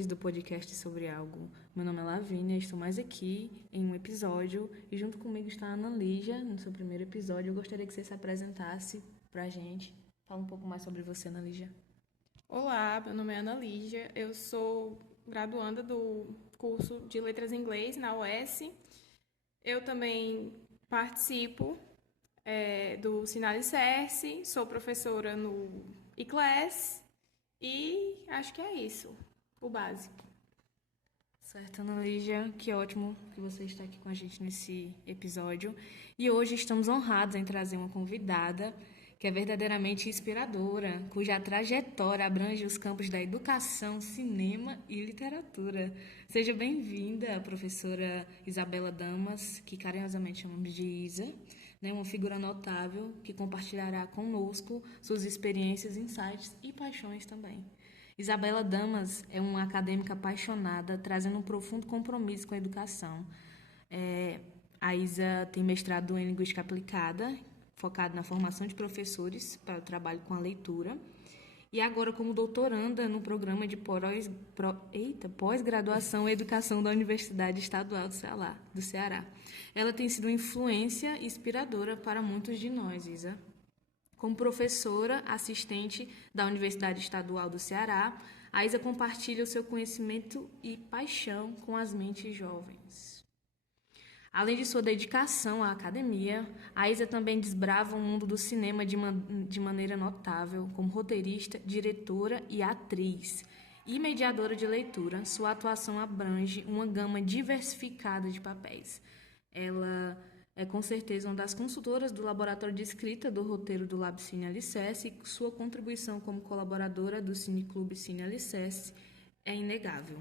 ouvintes do podcast Sobre Algo. Meu nome é Lavínia, estou mais aqui em um episódio e junto comigo está a Ana Lígia, no seu primeiro episódio. Eu gostaria que você se apresentasse para a gente. Fala um pouco mais sobre você, Ana Lígia. Olá, meu nome é Ana Lígia, eu sou graduanda do curso de Letras em Inglês na UES. Eu também participo do Sinalicerce, sou professora no iClass e acho que é isso, o básico. Certo, Ana Lígia, que ótimo que você está aqui com a gente nesse episódio. E hoje estamos honrados em trazer uma convidada que é verdadeiramente inspiradora, cuja trajetória abrange os campos da educação, cinema e literatura. Seja bem-vinda, a professora Isabela Damas, que carinhosamente chamamos de Isa, né, uma figura notável que compartilhará conosco suas experiências, insights e paixões também. Isabela Damas é uma acadêmica apaixonada, trazendo um profundo compromisso com a educação. A Isa tem mestrado em Linguística Aplicada, focado na formação de professores para o trabalho com a leitura. E agora como doutoranda no programa de pós-graduação em Educação da Universidade Estadual do Ceará. Ela tem sido uma influência inspiradora para muitos de nós, Isa. Como professora assistente da Universidade Estadual do Ceará, a Isa compartilha o seu conhecimento e paixão com as mentes jovens. Além de sua dedicação à academia, a Isa também desbrava o mundo do cinema de maneira notável, como roteirista, diretora e atriz. E mediadora de leitura, sua atuação abrange uma gama diversificada de papéis. Ela é com certeza uma das consultoras do laboratório de escrita do roteiro do Lab Cine Alicerce e sua contribuição como colaboradora do Cineclube Cine Alicerce é inegável.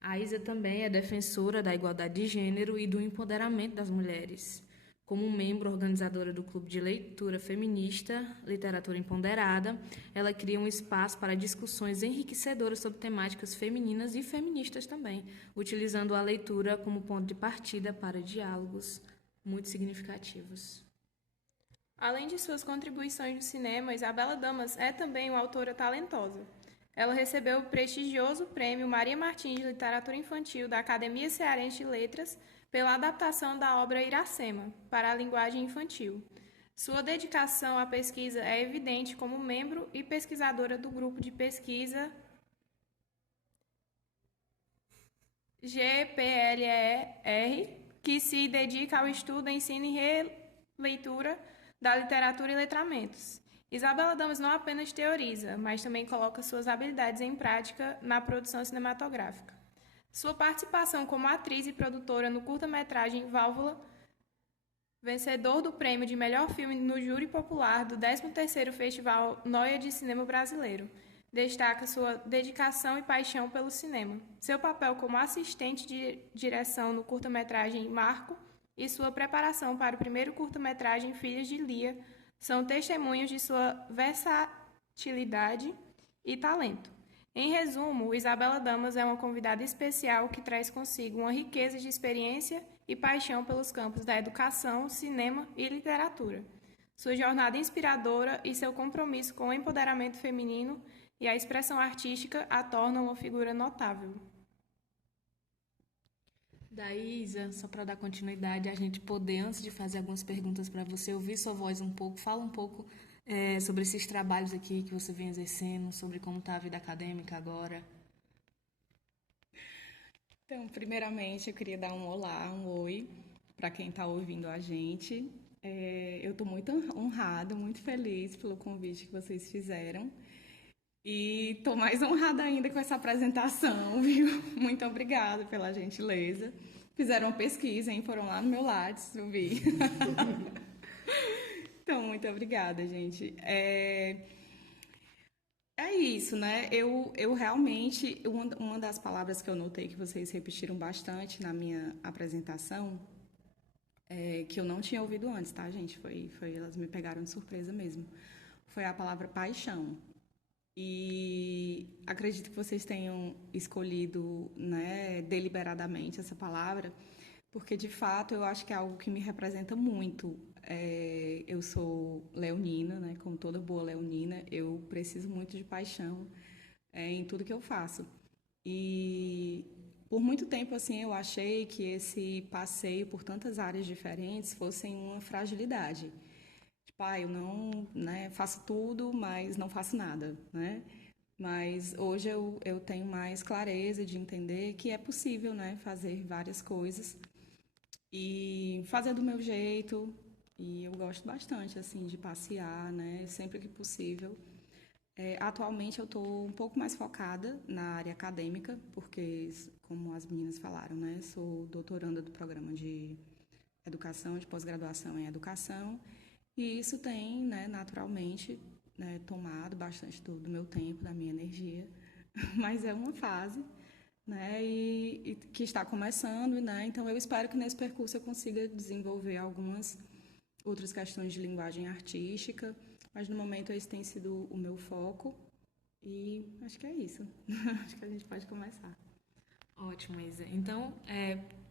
A Isa também é defensora da igualdade de gênero e do empoderamento das mulheres. Como membro organizadora do Clube de Leitura Feminista, Literatura Empoderada, ela cria um espaço para discussões enriquecedoras sobre temáticas femininas e feministas também, utilizando a leitura como ponto de partida para diálogos muito significativos. Além de suas contribuições no cinema, Isabela Damas é também uma autora talentosa. Ela recebeu o prestigioso prêmio Maria Martins de Literatura Infantil da Academia Cearense de Letras pela adaptação da obra Iracema para a linguagem infantil. Sua dedicação à pesquisa é evidente como membro e pesquisadora do grupo de pesquisa GPLER, que se dedica ao estudo, ensino e releitura da literatura e letramentos. Isabela Damas não apenas teoriza, mas também coloca suas habilidades em prática na produção cinematográfica. Sua participação como atriz e produtora no curta-metragem Válvula, vencedor do prêmio de melhor filme no júri popular do 13º Festival Noia de Cinema Brasileiro, destaca sua dedicação e paixão pelo cinema, seu papel como assistente de direção no curta-metragem Marco e sua preparação para o primeiro curta-metragem Filhas de Lia são testemunhos de sua versatilidade e talento. Em resumo, Isabela Damas é uma convidada especial que traz consigo uma riqueza de experiência e paixão pelos campos da educação, cinema e literatura. Sua jornada inspiradora e seu compromisso com o empoderamento feminino e a expressão artística a tornam uma figura notável. Daí, Isa, só para dar continuidade, a gente poder, antes de fazer algumas perguntas para você, ouvir sua voz um pouco, fala um pouco sobre esses trabalhos aqui que você vem exercendo, sobre como está a vida acadêmica agora. Então, primeiramente, eu queria dar um olá, um oi para quem está ouvindo a gente. Eu estou muito honrada, muito feliz pelo convite que vocês fizeram. E estou mais honrada ainda com essa apresentação, viu? Muito obrigada pela gentileza. Fizeram uma pesquisa, hein? Foram lá no meu Lattes, eu vi. Então, muito obrigada, gente. É isso, né? Eu realmente, uma das palavras que eu notei que vocês repetiram bastante na minha apresentação, que eu não tinha ouvido antes, tá, gente? Elas me pegaram de surpresa mesmo. Foi a palavra paixão. E acredito que vocês tenham escolhido, né, deliberadamente essa palavra, porque de fato eu acho que é algo que me representa muito. Eu sou leonina, né, como toda boa leonina, eu preciso muito de paixão em tudo que eu faço. E por muito tempo, assim, eu achei que esse passeio por tantas áreas diferentes fossem uma fragilidade. Tipo, eu não, né, faço tudo, mas não faço nada, né? Mas hoje eu tenho mais clareza de entender que é possível, né, fazer várias coisas e fazer do meu jeito. E eu gosto bastante, assim, de passear, né, sempre que possível. Atualmente eu estou um pouco mais focada na área acadêmica, porque, como as meninas falaram, né, sou doutoranda do programa de educação, de pós-graduação em educação, e isso tem, né, naturalmente, né, tomado bastante do meu tempo, da minha energia, mas é uma fase, né, e que está começando, né, então eu espero que nesse percurso eu consiga desenvolver algumas outras questões de linguagem artística, mas no momento esse tem sido o meu foco e acho que é isso. Acho que a gente pode começar. Ótimo, Isa. Então,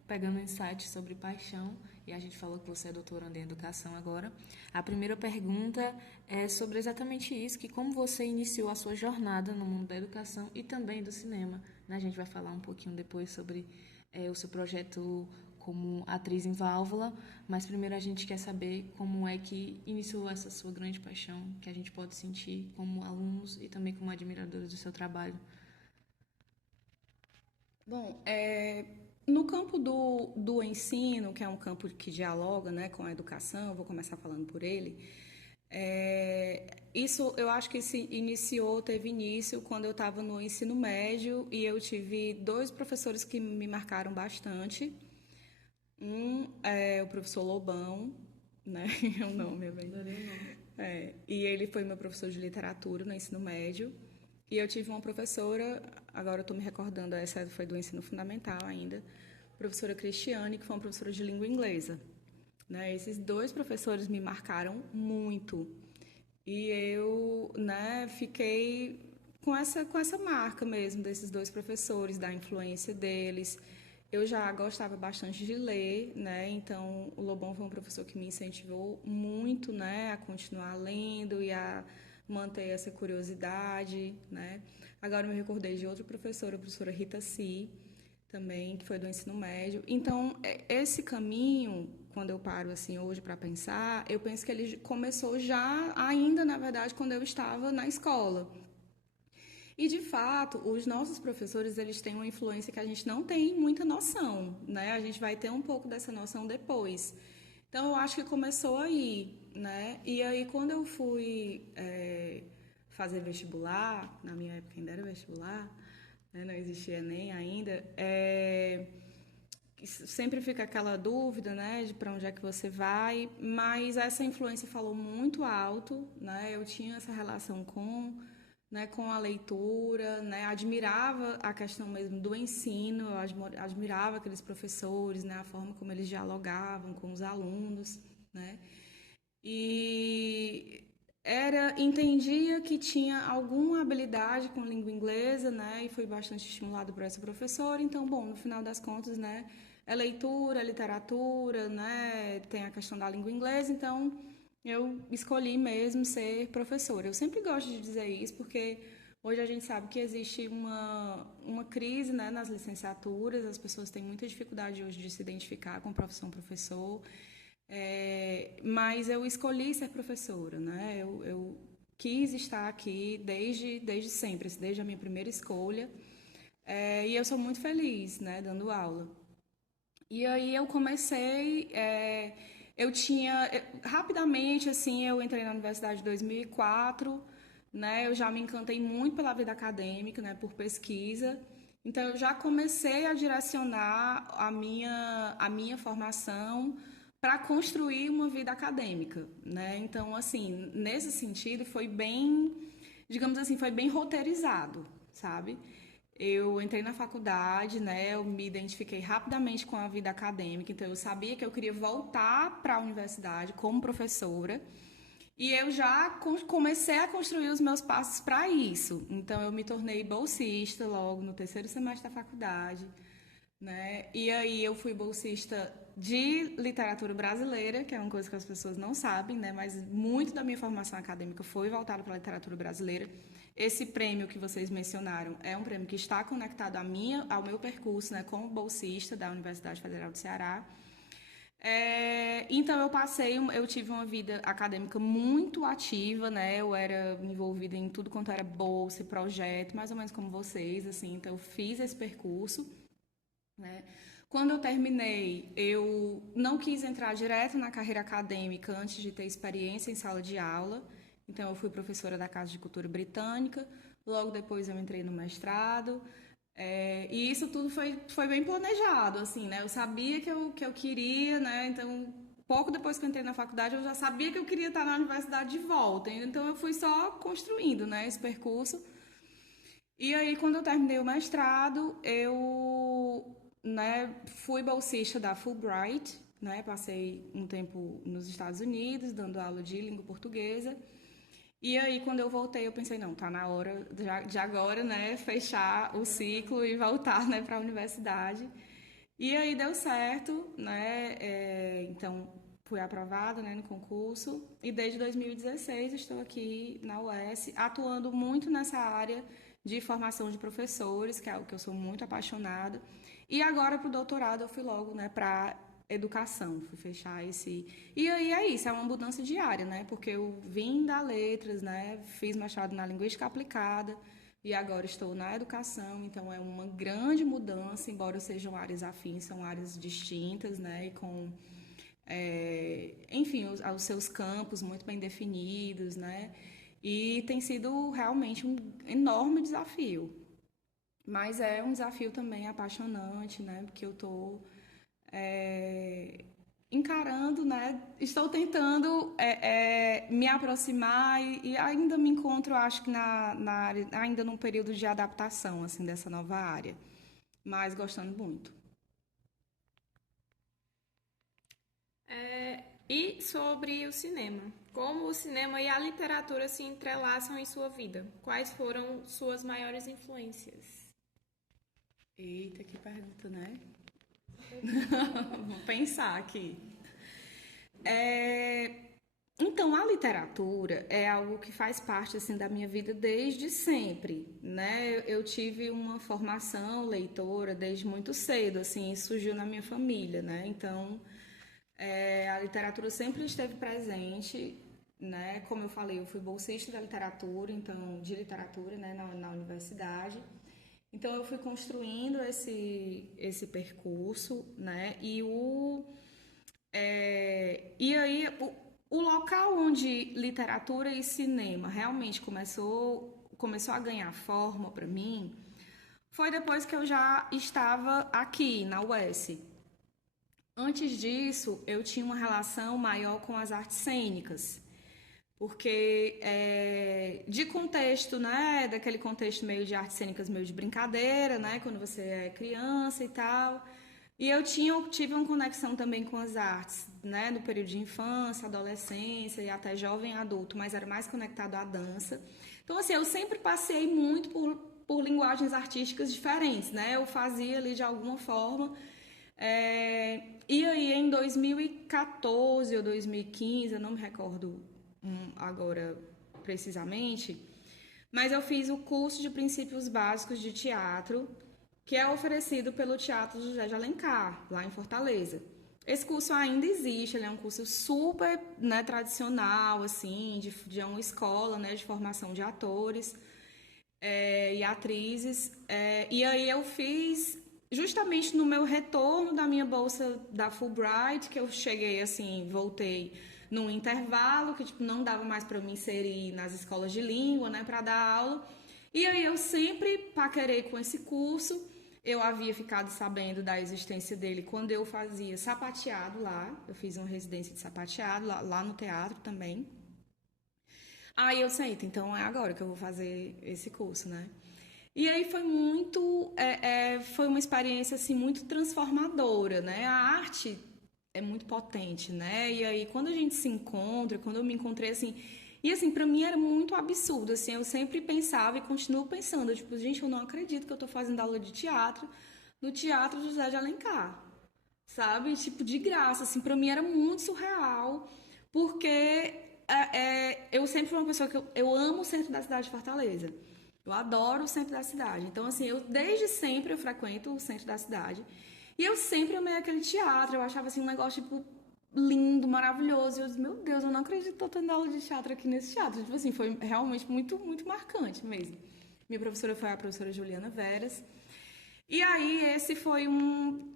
pegando um insight sobre paixão, e a gente falou que você é doutoranda em educação agora, a primeira pergunta é sobre exatamente isso, que como você iniciou a sua jornada no mundo da educação e também do cinema, né? A gente vai falar um pouquinho depois sobre o seu projeto como atriz em válvula, mas primeiro a gente quer saber como é que iniciou essa sua grande paixão, que a gente pode sentir como alunos e também como admiradores do seu trabalho. Bom, no campo do ensino, que é um campo que dialoga, né, com a educação, eu vou começar falando por ele. Isso eu acho que teve início quando eu estava no ensino médio e eu tive dois professores que me marcaram bastante. Um é o professor Lobão, né? É o nome, é bem. E ele foi meu professor de literatura no ensino médio. E eu tive uma professora, agora eu estou me recordando, essa foi do ensino fundamental ainda, professora Cristiane, que foi uma professora de língua inglesa. Né? Esses dois professores me marcaram muito. E eu, né, fiquei com essa marca mesmo desses dois professores, da influência deles. Eu já gostava bastante de ler, né? Então o Lobão foi um professor que me incentivou muito, né, a continuar lendo e a manter essa curiosidade, né? Agora eu me recordei de outra professora, a professora Rita Si, também, que foi do ensino médio. Então, esse caminho, quando eu paro assim hoje para pensar, eu penso que ele começou já ainda, na verdade, quando eu estava na escola. E de fato, os nossos professores, eles têm uma influência que a gente não tem muita noção, né? A gente vai ter um pouco dessa noção depois. Então, eu acho que começou aí, né? E aí, quando eu fui fazer vestibular, na minha época ainda era vestibular, né? Não existia Enem ainda, sempre fica aquela dúvida, né, de para onde é que você vai, mas essa influência falou muito alto, né? Eu tinha essa relação com a leitura, né? Admirava a questão mesmo do ensino, eu admirava aqueles professores, né? A forma como eles dialogavam com os alunos, né? E entendia que tinha alguma habilidade com língua inglesa, né? E fui bastante estimulado por essa professora. Então, bom, no final das contas, né? É leitura, é literatura, né? Tem a questão da língua inglesa, então eu escolhi mesmo ser professora. Eu sempre gosto de dizer isso porque hoje a gente sabe que existe uma crise, né, nas licenciaturas, as pessoas têm muita dificuldade hoje de se identificar com a profissão professor, mas eu escolhi ser professora, né? Eu quis estar aqui desde sempre, desde a minha primeira escolha, e eu sou muito feliz, né, dando aula. E aí eu comecei, rapidamente, assim, eu entrei na universidade em 2004, né, eu já me encantei muito pela vida acadêmica, né, por pesquisa, então eu já comecei a direcionar a minha formação para construir uma vida acadêmica, né, então, assim, nesse sentido foi bem, digamos assim, foi bem roteirizado, sabe? Eu entrei na faculdade, né? Eu me identifiquei rapidamente com a vida acadêmica, então eu sabia que eu queria voltar para a universidade como professora. E eu já comecei a construir os meus passos para isso. Então eu me tornei bolsista logo no terceiro semestre da faculdade, né? E aí eu fui bolsista de literatura brasileira, que é uma coisa que as pessoas não sabem, né? Mas muito da minha formação acadêmica foi voltada para a literatura brasileira. Esse prêmio que vocês mencionaram é um prêmio que está conectado ao meu percurso, né, como bolsista da Universidade Federal do Ceará. Então eu tive uma vida acadêmica muito ativa, né? Eu era envolvida em tudo quanto era bolsa e projeto, mais ou menos como vocês, assim. Então eu fiz esse percurso, né? Quando eu terminei, eu não quis entrar direto na carreira acadêmica antes de ter experiência em sala de aula. Então eu fui professora da Casa de Cultura Britânica. Logo depois eu entrei no mestrado. E isso tudo foi bem planejado, assim, né? Eu sabia que eu queria, né? Então, pouco depois que eu entrei na faculdade, eu já sabia que eu queria estar na universidade de volta. Então, eu fui só construindo, né, esse percurso. E aí, quando eu terminei o mestrado, eu, né, fui bolsista da Fulbright, né? Passei um tempo nos Estados Unidos, dando aula de língua portuguesa. E aí, quando eu voltei, eu pensei, não, tá na hora de agora, né, fechar o ciclo e voltar, né, para a universidade. E aí deu certo, né, então fui aprovada, né, no concurso. E desde 2016 estou aqui na UES, atuando muito nessa área de formação de professores, que é algo que eu sou muito apaixonada. E agora, para o doutorado, eu fui logo, né, para educação, fui fechar esse... E aí é isso, é uma mudança diária, né? Porque eu vim da letras, né? Fiz mestrado na linguística aplicada e agora estou na educação, então é uma grande mudança, embora sejam áreas afins, são áreas distintas, né? E com, enfim, os seus campos muito bem definidos, né? E tem sido realmente um enorme desafio. Mas é um desafio também apaixonante, né? Porque eu estou encarando, né? Estou tentando me aproximar e ainda me encontro, acho que na área, ainda num período de adaptação, assim, dessa nova área, mas gostando muito. E sobre o cinema? Como o cinema e a literatura se entrelaçam em sua vida? Quais foram suas maiores influências? Eita, que pergunta, né? Vou pensar aqui. Então, a literatura é algo que faz parte assim da minha vida desde sempre, né? Eu tive uma formação leitora desde muito cedo, assim, isso surgiu na minha família, né? Então, a literatura sempre esteve presente, né? Como eu falei, eu fui bolsista da literatura, então de literatura, né, na universidade. Então eu fui construindo esse percurso, né? E aí o local onde literatura e cinema realmente começou a ganhar forma para mim foi depois que eu já estava aqui na UES. Antes disso, eu tinha uma relação maior com as artes cênicas, porque de contexto, né, daquele contexto meio de artes cênicas, meio de brincadeira, né, quando você é criança e tal. E eu tive uma conexão também com as artes, né, no período de infância, adolescência e até jovem adulto, mas era mais conectado à dança. Então, assim, eu sempre passei muito por linguagens artísticas diferentes, né, eu fazia ali de alguma forma. E aí, em 2014 ou 2015, eu não me recordo agora precisamente, mas eu fiz o curso de princípios básicos de teatro, que é oferecido pelo Teatro José de Alencar, lá em Fortaleza. Esse curso ainda existe, ele é um curso super, né, tradicional, assim, de uma escola, né, de formação de atores e atrizes. E aí eu fiz justamente no meu retorno da minha bolsa da Fulbright, que eu cheguei assim, voltei num intervalo que tipo não dava mais para me inserir nas escolas de língua, né, para dar aula. E aí eu sempre paquerei com esse curso. Eu havia ficado sabendo da existência dele quando eu fazia sapateado lá. Eu fiz uma residência de sapateado lá no teatro também. Aí eu sei, então é agora que eu vou fazer esse curso, né? E aí foi foi uma experiência assim muito transformadora, né? A arte é muito potente, né? E aí quando a gente se encontra, quando eu me encontrei assim, e assim, pra mim era muito absurdo, assim, eu sempre pensava e continuo pensando, tipo, gente, eu não acredito que eu tô fazendo aula de teatro no Teatro José de Alencar, sabe? Tipo, de graça, assim, pra mim era muito surreal, porque eu sempre fui uma pessoa que eu amo o centro da cidade de Fortaleza. Eu adoro o centro da cidade. Então, assim, desde sempre eu frequento o centro da cidade. E eu sempre amei aquele teatro. Eu achava, assim, um negócio, tipo, lindo, maravilhoso. E eu disse, meu Deus, eu não acredito que tô tendo aula de teatro aqui nesse teatro. Tipo assim, foi realmente muito, muito marcante mesmo. Minha professora foi a professora Juliana Veras. E aí, esse foi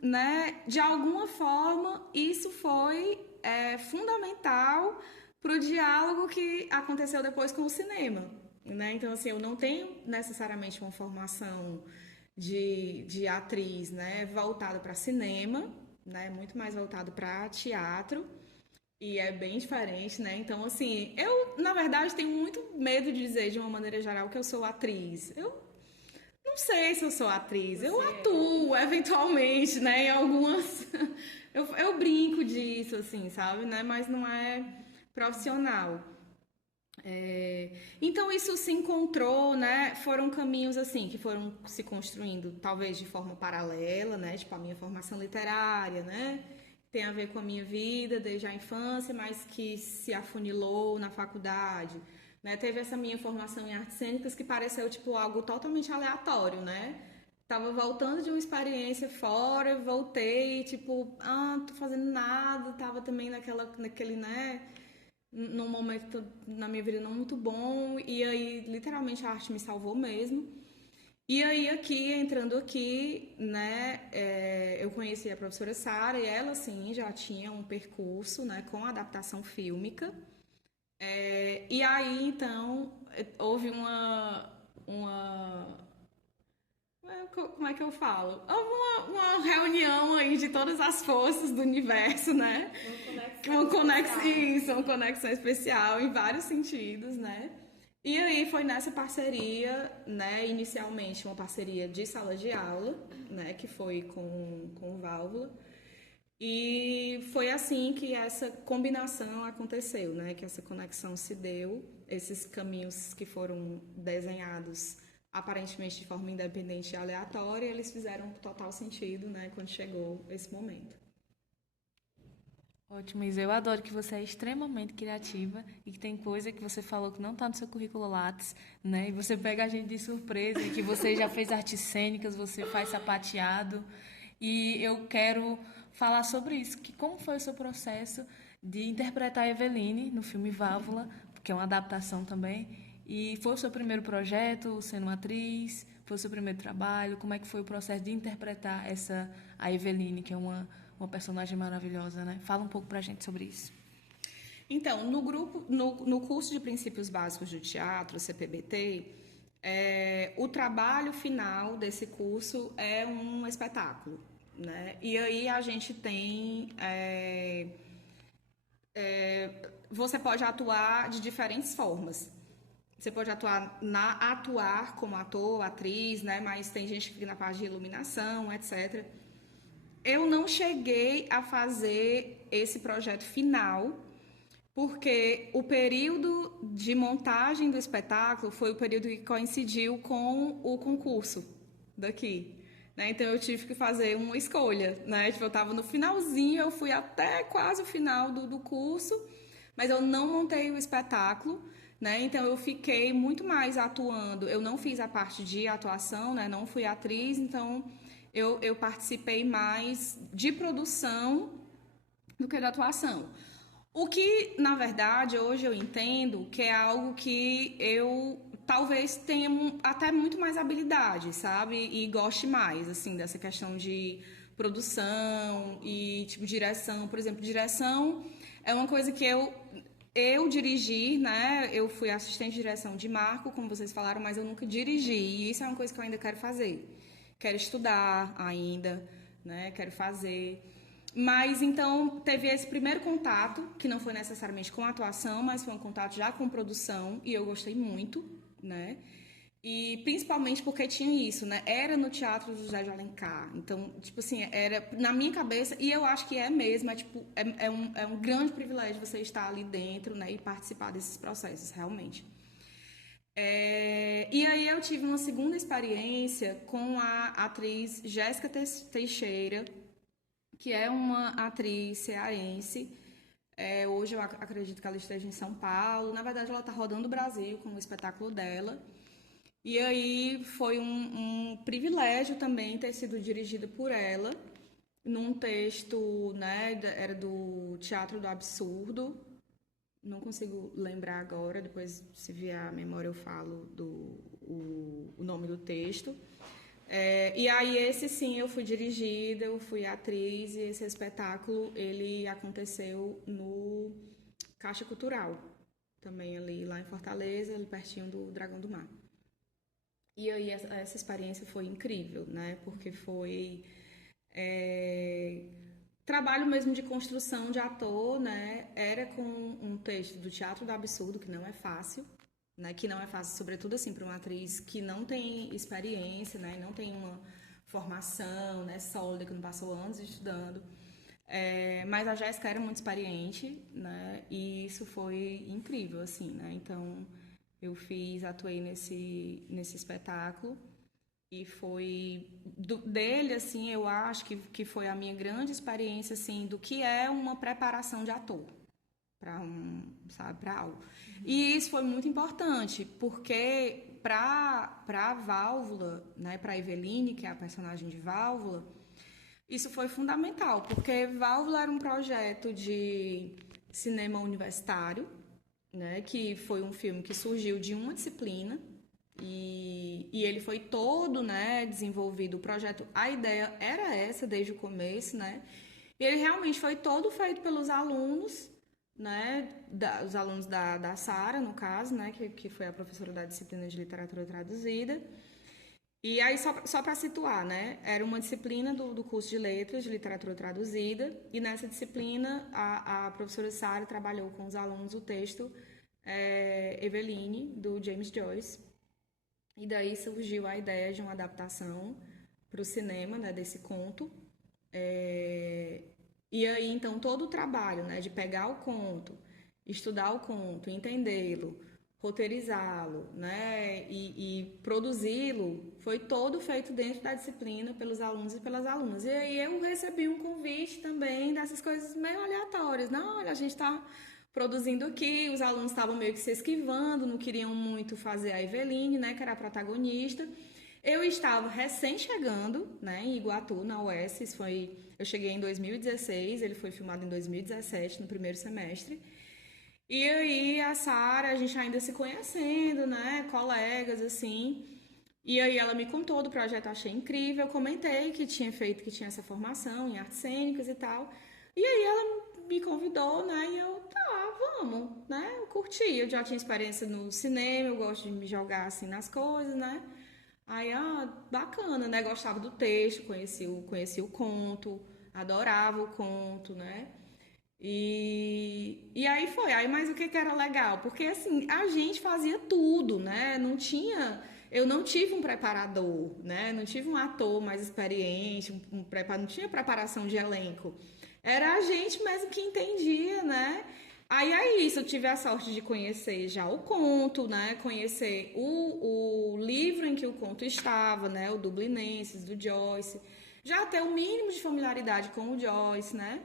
né, de alguma forma, isso foi fundamental para o diálogo que aconteceu depois com o cinema, né? Então, assim, eu não tenho necessariamente uma formação de atriz, né, voltada para cinema, né, muito mais voltado para teatro, e é bem diferente, né? Então, assim, eu, na verdade, tenho muito medo de dizer, de uma maneira geral, que eu sou atriz. Eu não sei se eu sou atriz, eu atuo eventualmente, né, em algumas... eu brinco disso, assim, sabe, né, mas não é profissional. Então isso se encontrou, né, foram caminhos, assim, que foram se construindo, talvez de forma paralela, né, tipo a minha formação literária, né, tem a ver com a minha vida desde a infância, mas que se afunilou na faculdade. Né? Teve essa minha formação em artes cênicas que pareceu tipo algo totalmente aleatório, né? Tava voltando de uma experiência fora, voltei, tipo, tô fazendo nada, tava também naquele, né, num momento na minha vida não muito bom, e aí literalmente a arte me salvou mesmo. E aí aqui, entrando aqui, né, eu conheci a professora Sara e ela, sim, já tinha um percurso, né, com adaptação fílmica. E aí, então, houve como é que eu falo? Houve uma reunião aí de todas as forças do universo, né? Uma conexão especial em vários sentidos, né? E aí foi nessa parceria, né? Inicialmente uma parceria de sala de aula, né? Que foi com o Válvula. E foi assim que essa combinação aconteceu, né? Que essa conexão se deu, esses caminhos que foram desenhados aparentemente de forma independente e aleatória, eles fizeram total sentido, né? Quando chegou esse momento. Ótimo, Isa. Eu adoro que você é extremamente criativa e que tem coisa que você falou que não está no seu currículo Lattes, né? E você pega a gente de surpresa, e que você já fez artes cênicas, você faz sapateado. E eu quero falar sobre isso, que como foi o seu processo de interpretar a Eveline no filme Válvula, que é uma adaptação também, e foi o seu primeiro projeto sendo atriz, foi o seu primeiro trabalho, como é que foi o processo de interpretar a Eveline, que é uma personagem maravilhosa, né? Fala um pouco pra gente sobre isso. Então, no curso de Princípios Básicos do Teatro, CPBT, o trabalho final desse curso é um espetáculo, né? E aí a gente tem... você pode atuar de diferentes formas. Você pode atuar como ator, atriz, né? Mas tem gente que fica na parte de iluminação, etc. Eu não cheguei a fazer esse projeto final, porque o período de montagem do espetáculo foi o período que coincidiu com o concurso daqui. Né? Então eu tive que fazer uma escolha. Né? Tipo, eu estava no finalzinho, eu fui até quase o final do curso, mas eu não montei o espetáculo. Né? Então eu fiquei muito mais atuando. Eu não fiz a parte de atuação, né? Não fui atriz, então eu participei mais de produção do que de atuação. O que, na verdade, hoje eu entendo que é algo que eu talvez tenha até muito mais habilidade, sabe? E goste mais, assim, dessa questão de produção e, tipo, direção. Por exemplo, direção é uma coisa que eu dirigi, né? Eu fui assistente de direção de Marco, como vocês falaram, mas eu nunca dirigi. E isso é uma coisa que eu ainda quero fazer. Quero estudar ainda, né? Quero fazer. Mas, então, teve esse primeiro contato, que não foi necessariamente com atuação, mas foi um contato já com produção, e eu gostei muito, né? E principalmente porque tinha isso, né? Era no Teatro José de Alencar. Então, tipo assim, era na minha cabeça, e eu acho que é mesmo, é um grande privilégio você estar ali dentro, né? E participar desses processos, realmente. E aí eu tive uma segunda experiência com a atriz Jéssica Teixeira, que é uma atriz cearense, Hoje eu acredito que ela esteja em São Paulo. Na verdade, ela está rodando o Brasil com o espetáculo dela. E aí foi um privilégio também ter sido dirigido por ela, num texto, né, era do Teatro do Absurdo. Não consigo lembrar agora, depois se vier a memória eu falo o nome do texto. E aí esse sim eu fui dirigida, eu fui atriz e esse espetáculo ele aconteceu no Caixa Cultural, também ali lá em Fortaleza, ali pertinho do Dragão do Mar. E aí essa experiência foi incrível, né? Porque foi trabalho mesmo de construção de ator, né? Era com um texto do Teatro do Absurdo, que não é fácil, né? Que não é fácil, sobretudo assim, para uma atriz que não tem experiência, né? Não tem uma formação, né? Sólida, que não passou anos estudando. Mas a Jéssica era muito experiente, né? E isso foi incrível, assim, né? Então, atuei nesse espetáculo. E foi dele, assim, eu acho que foi a minha grande experiência, assim, do que é uma preparação de ator para algo. E isso foi muito importante, porque para a Válvula, né, para Eveline, que é a personagem de Válvula, isso foi fundamental, porque Válvula era um projeto de cinema universitário, né, que foi um filme que surgiu de uma disciplina, e ele foi todo, né, desenvolvido, o projeto, a ideia era essa desde o começo, né, e ele realmente foi todo feito pelos alunos, né, os alunos da Sara, no caso, né, que foi a professora da disciplina de literatura traduzida. E aí, só para situar, né, era uma disciplina do curso de letras de literatura traduzida, e nessa disciplina a professora Sara trabalhou com os alunos o texto Eveline, do James Joyce. E daí surgiu a ideia de uma adaptação para o cinema, né, desse conto. E aí, então, todo o trabalho, né, de pegar o conto, estudar o conto, entendê-lo, roteirizá-lo, né, e produzi-lo, foi todo feito dentro da disciplina pelos alunos e pelas alunas. E aí eu recebi um convite também dessas coisas meio aleatórias. Não, olha, a gente está produzindo aqui, os alunos estavam meio que se esquivando, não queriam muito fazer a Eveline, né, que era a protagonista. Eu estava recém-chegando, né, em Iguatu, na UES, eu cheguei em 2016, ele foi filmado em 2017, no primeiro semestre. E aí a Sara, a gente ainda se conhecendo, né, colegas, assim. E aí ela me contou do projeto, eu achei incrível, eu comentei que tinha essa formação em artes cênicas e tal. E aí ela me convidou, né, e eu, vamos, né, eu curti, eu já tinha experiência no cinema, eu gosto de me jogar, assim, nas coisas, né. Aí, bacana, né, gostava do texto, conheci o conto, adorava o conto, né. E aí foi, aí mas o que era legal? Porque assim, a gente fazia tudo, né? Eu não tive um preparador, né? Não tive um ator mais experiente, não tinha preparação de elenco. Era a gente mesmo que entendia, né? Aí é isso, eu tive a sorte de conhecer já o conto, né? Conhecer o livro em que o conto estava, né? O Dublinenses, do Joyce. Já ter o mínimo de familiaridade com o Joyce, né?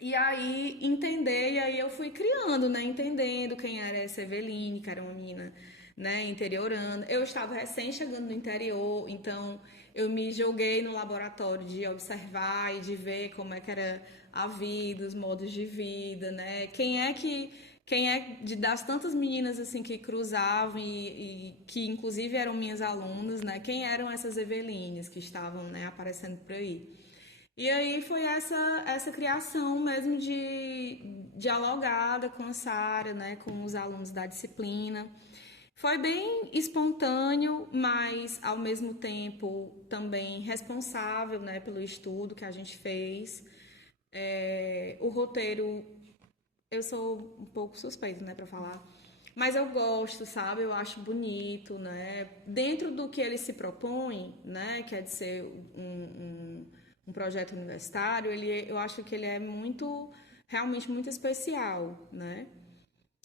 E aí e aí eu fui criando, né? Entendendo quem era essa Eveline, que era uma menina, né, interiorana. Eu estava recém chegando no interior, então eu me joguei no laboratório de observar e de ver como é que era a vida, os modos de vida, né? Das tantas meninas assim que cruzavam e que inclusive eram minhas alunas, né? Quem eram essas Evelines que estavam, né, aparecendo por aí? E aí foi essa criação mesmo de dialogada com a Sara, né, com os alunos da disciplina. Foi bem espontâneo, mas ao mesmo tempo também responsável, né, pelo estudo que a gente fez. O roteiro, eu sou um pouco suspeita, né, para falar, mas eu gosto, sabe? Eu acho bonito, né? Dentro do que ele se propõe, né, que é de ser um projeto universitário, eu acho que ele é realmente muito especial, né?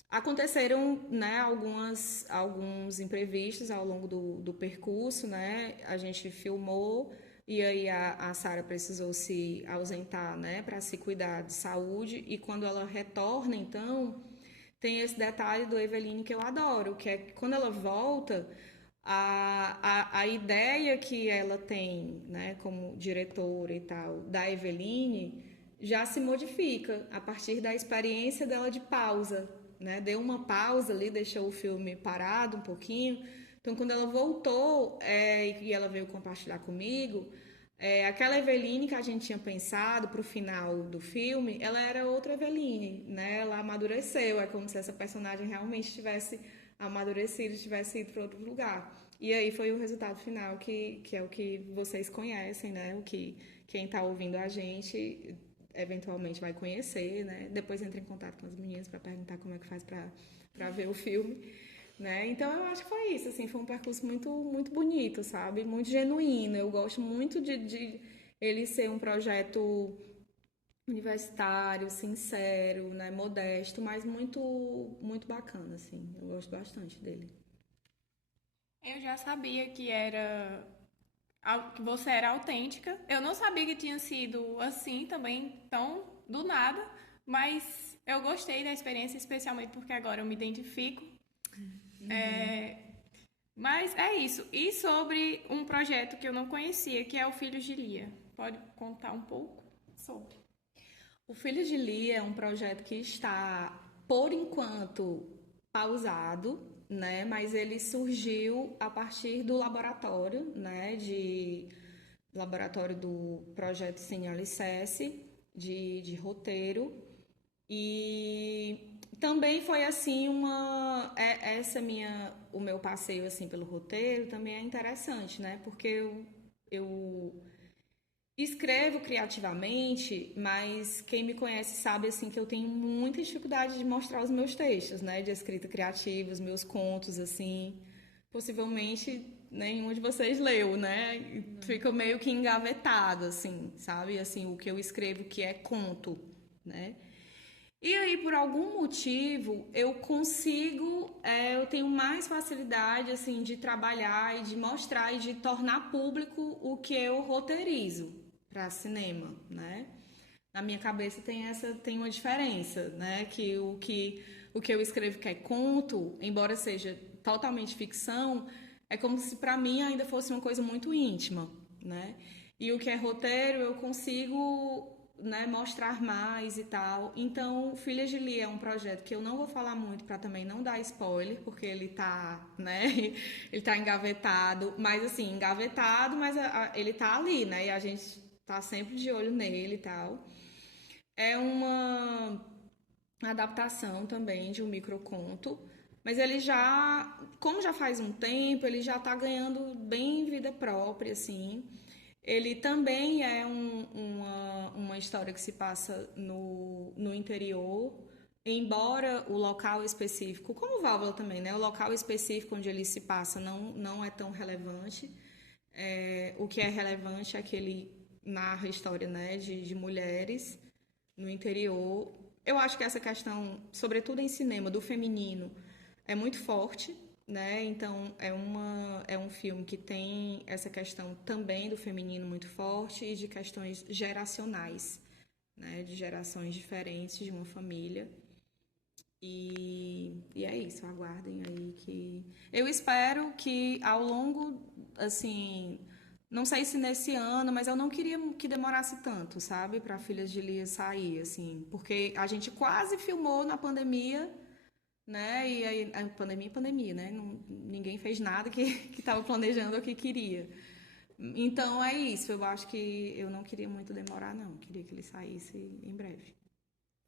Aconteceram, né, alguns imprevistos ao longo do percurso, né? A gente filmou, e aí a Sara precisou se ausentar, né, para se cuidar de saúde, e quando ela retorna, então, tem esse detalhe do Eveline que eu adoro, que é que quando ela volta, a ideia que ela tem, né, como diretora e tal, da Eveline, já se modifica a partir da experiência dela de pausa, né? Deu uma pausa ali, deixou o filme parado um pouquinho. Então, quando ela voltou e ela veio compartilhar comigo, aquela Eveline que a gente tinha pensado para o final do filme, ela era outra Eveline, né? Ela amadureceu, é como se essa personagem realmente tivesse amadurecido, tivesse ido para outro lugar. E aí foi o resultado final, que é o que vocês conhecem, né? O que quem está ouvindo a gente eventualmente vai conhecer, né? Depois entra em contato com as meninas para perguntar como é que faz para ver o filme, né? Então eu acho que foi isso, assim, foi um percurso muito bonito, sabe? Muito genuíno. Eu gosto muito de ele ser um projeto universitário, sincero, né? Modesto, mas muito bacana, assim. Eu gosto bastante dele. Eu já sabia que você era autêntica. Eu não sabia que tinha sido assim também, tão do nada, mas eu gostei da experiência, especialmente porque agora eu me identifico. É, mas é isso. E sobre um projeto que eu não conhecia, que é o Filhos de Lia. Pode contar um pouco sobre? O Filho de Lia é um projeto que está, por enquanto, pausado, né? Mas ele surgiu a partir do laboratório, né? Laboratório do projeto Cine Alicerce, de roteiro. E também foi assim o meu passeio assim pelo roteiro também é interessante, né? Porque eu escrevo criativamente, mas quem me conhece sabe assim que eu tenho muita dificuldade de mostrar os meus textos, né, de escrita criativa, os meus contos assim. Possivelmente nenhum de vocês leu, né? Fica meio que engavetado assim, sabe? Assim, o que eu escrevo que é conto, né? E aí, por algum motivo, eu tenho mais facilidade, assim, de trabalhar e de mostrar e de tornar público o que eu roteirizo para cinema, né? Na minha cabeça tem uma diferença, né? O que eu escrevo que é conto, embora seja totalmente ficção, é como se para mim ainda fosse uma coisa muito íntima, né? E o que é roteiro eu consigo, né, mostrar mais e tal. Então, Filhas de Lia é um projeto que eu não vou falar muito para também não dar spoiler, porque ele tá, né, ele tá engavetado, mas assim, engavetado, mas ele tá ali, né? E a gente tá sempre de olho nele e tal. É uma adaptação também de um microconto, mas ele já, como já faz um tempo, ele já tá ganhando bem vida própria, assim. Ele também é uma história que se passa no interior, embora o local específico, como Válvula também, né? O local específico onde ele se passa não é tão relevante. O que é relevante é que ele narra a história, né, de mulheres no interior. Eu acho que essa questão, sobretudo em cinema, do feminino, é muito forte, né? Então é um filme que tem essa questão também do feminino muito forte e de questões geracionais, né? De gerações diferentes de uma família. E é isso, aguardem aí que. Eu espero que ao longo, assim, não sei se nesse ano, mas eu não queria que demorasse tanto, sabe, para Filhas de Lia sair, assim, porque a gente quase filmou na pandemia, né? E aí, a pandemia, né? Ninguém fez nada que estava planejando ou que queria. Então é isso, eu acho que eu não queria muito demorar, não. Eu queria que ele saísse em breve.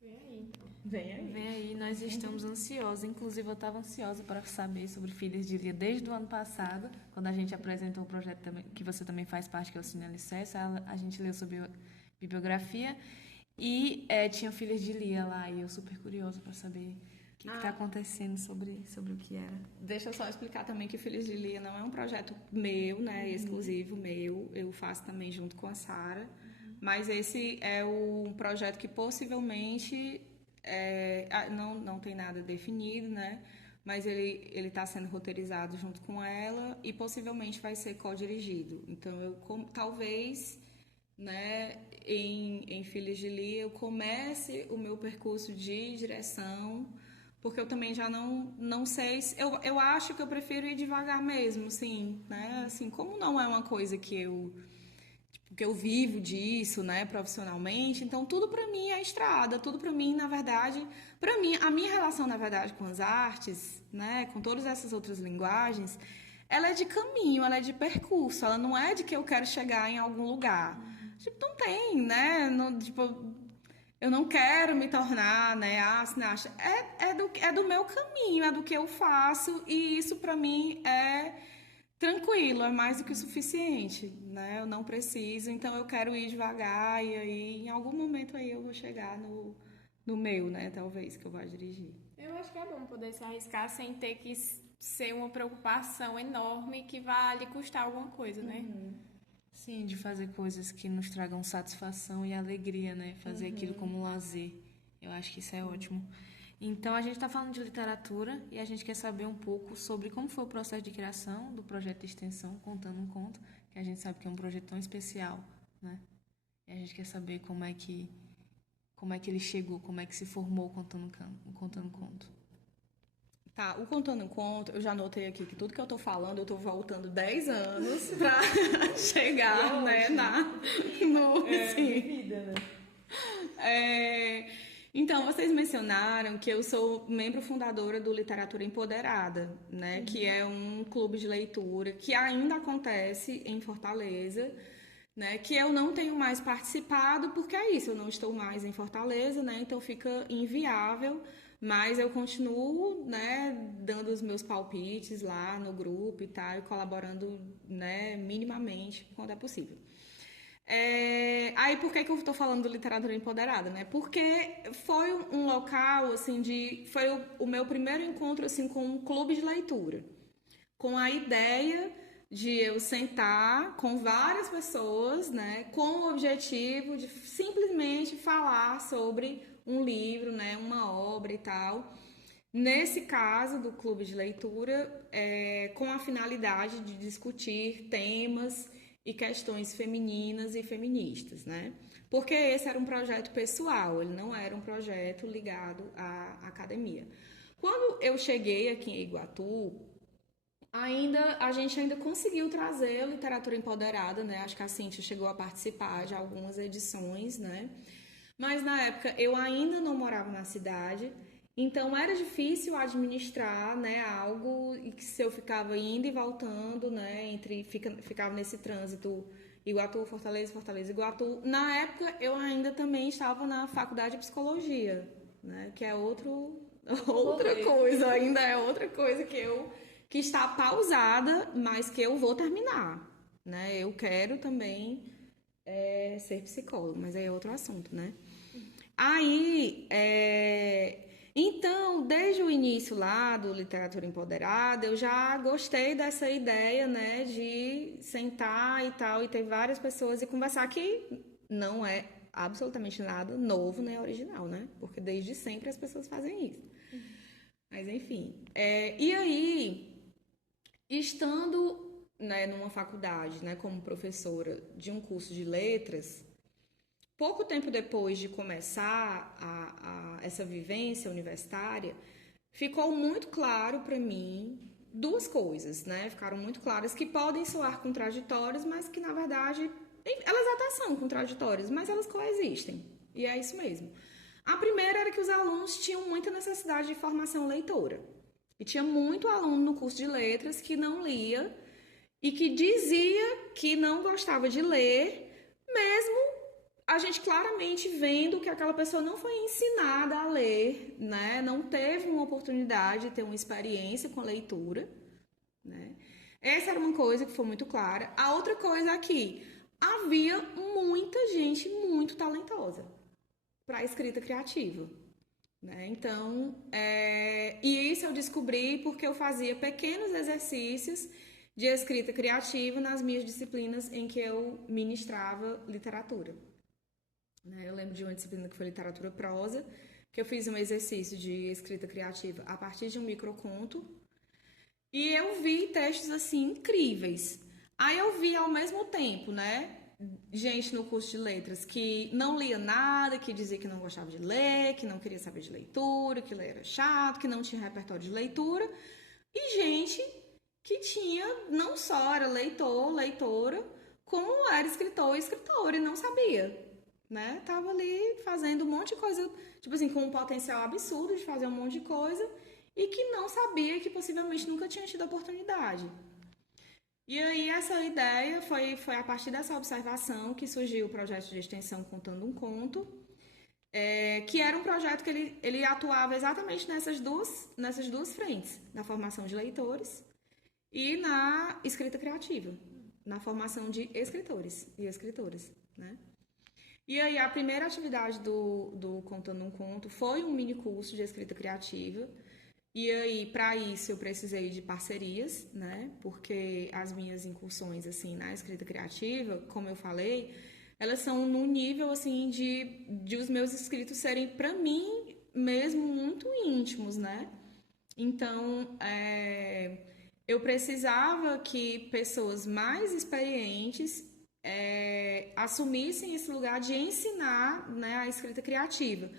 Vem aí. Vem aí. Vem aí, nós estamos ansiosos. Inclusive, eu estava ansiosa para saber sobre Filhas de Lia desde o ano passado, quando a gente apresentou o projeto também, que você também faz parte, que é o Cine Alicerce. A gente leu sobre a bibliografia e tinha Filhas de Lia lá, e eu super curiosa para saber o que está acontecendo sobre o que era. Deixa eu só explicar também que Filhos de Lia não é um projeto meu, né? Exclusivo meu. Eu faço também junto com a Sara. Mas esse é um projeto que possivelmente não tem nada definido, né? mas ele está sendo roteirizado junto com ela e possivelmente vai ser co-dirigido. Então, talvez, né, em Filhos de Lia, eu comece o meu percurso de direção, porque eu também já não sei... Eu acho que eu prefiro ir devagar mesmo, assim, né? Assim, como não é uma coisa que eu vivo disso, né, profissionalmente, então tudo para mim é estrada, tudo para mim, na verdade, para mim, a minha relação, na verdade, com as artes, né, com todas essas outras linguagens, ela é de caminho, ela é de percurso, ela não é de que eu quero chegar em algum lugar. Tipo, não tem, né, tipo, eu não quero me tornar, né, cineasta. É do meu caminho, é do que eu faço, e isso para mim é tranquilo, é mais do que o suficiente, né? Eu não preciso, então eu quero ir devagar e aí em algum momento aí eu vou chegar no meu, né? Talvez que eu vá dirigir. Eu acho que é bom poder se arriscar sem ter que ser uma preocupação enorme que vá lhe custar alguma coisa, né? Sim, de fazer coisas que nos tragam satisfação e alegria, né? Fazer aquilo como lazer. Eu acho que isso é ótimo. Então, a gente está falando de literatura e a gente quer saber um pouco sobre como foi o processo de criação do projeto de extensão Contando um Conto, que a gente sabe que é um projeto tão especial, né? E a gente quer saber como é que ele chegou, como é que se formou o Contando um Conto. Tá, o Contando um Conto, eu já anotei aqui que tudo que eu tô falando, eu tô voltando 10 anos pra chegar, né, sim. Vida, né? Então, vocês mencionaram que eu sou membro fundadora do Literatura Empoderada, né? Que é um clube de leitura que ainda acontece em Fortaleza, né? Que eu não tenho mais participado, porque é isso, eu não estou mais em Fortaleza, né? Então fica inviável, mas eu continuo, né, dando os meus palpites lá no grupo e tal, e colaborando, né, minimamente, quando é possível. Aí por que eu tô falando do Literatura Empoderada, né? Porque foi um local, assim, foi o meu primeiro encontro, assim, com um clube de leitura. Com a ideia de eu sentar com várias pessoas, né? Com o objetivo de simplesmente falar sobre um livro, né? Uma obra e tal. Nesse caso do clube de leitura, com a finalidade de discutir temas e questões femininas e feministas, né? Porque esse era um projeto pessoal, ele não era um projeto ligado à academia. Quando eu cheguei aqui em Iguatu, a gente ainda conseguiu trazer a literatura empoderada, né? Acho que a Cíntia chegou a participar de algumas edições, né? Mas na época eu ainda não morava na cidade, então era difícil administrar, né, algo e que se eu ficava indo e voltando, né, ficava nesse trânsito Iguatu, Fortaleza, Fortaleza, Iguatu. Na época eu ainda também estava na faculdade de psicologia, né, que é outra coisa, ainda é outra coisa que está pausada, mas que eu vou terminar, né? Eu quero também ser psicólogo, mas aí é outro assunto, né? Aí, então, desde o início lá do Literatura Empoderada, eu já gostei dessa ideia, né, de sentar e tal, e ter várias pessoas e conversar, que não é absolutamente nada novo, nem original, né? Porque desde sempre as pessoas fazem isso. Mas, enfim. E aí, estando, né, numa faculdade, né, como professora de um curso de letras, pouco tempo depois de começar essa vivência universitária, ficou muito claro para mim duas coisas, né? Ficaram muito claras que podem soar contraditórias, mas que, na verdade, elas até são contraditórias, mas elas coexistem. E é isso mesmo. A primeira era que os alunos tinham muita necessidade de formação leitora. E tinha muito aluno no curso de letras que não lia e que dizia que não gostava de ler, mesmo a gente claramente vendo que aquela pessoa não foi ensinada a ler, né? Não teve uma oportunidade de ter uma experiência com a leitura, né? Essa era uma coisa que foi muito clara. A outra coisa é que havia muita gente muito talentosa para a escrita criativa, né? Então, e isso eu descobri porque eu fazia pequenos exercícios de escrita criativa nas minhas disciplinas em que eu ministrava literatura. Eu lembro de uma disciplina que foi literatura prosa, que eu fiz um exercício de escrita criativa a partir de um microconto e eu vi textos assim incríveis. Aí eu vi ao mesmo tempo, né, gente no curso de letras que não lia nada, que dizia que não gostava de ler, que não queria saber de leitura, que ler era chato, que não tinha repertório de leitura, e gente que tinha, não só era leitor, leitora, como era escritor e escritora e não sabia, né? Tava ali fazendo um monte de coisa, tipo assim, com um potencial absurdo de fazer um monte de coisa e que não sabia que possivelmente nunca tinha tido oportunidade. E aí essa ideia foi a partir dessa observação que surgiu o projeto de extensão Contando um Conto, que era um projeto que ele atuava exatamente nessas duas frentes, na formação de leitores e na escrita criativa, na formação de escritores e escritoras, né? E aí a primeira atividade do Contando um Conto foi um mini curso de escrita criativa. E aí, para isso, eu precisei de parcerias, né? Porque as minhas incursões, assim, na escrita criativa, como eu falei, elas são no nível, assim, de os meus escritos serem, para mim, mesmo muito íntimos, né? Então, eu precisava que pessoas mais experientes assumissem esse lugar de ensinar, né, a escrita criativa.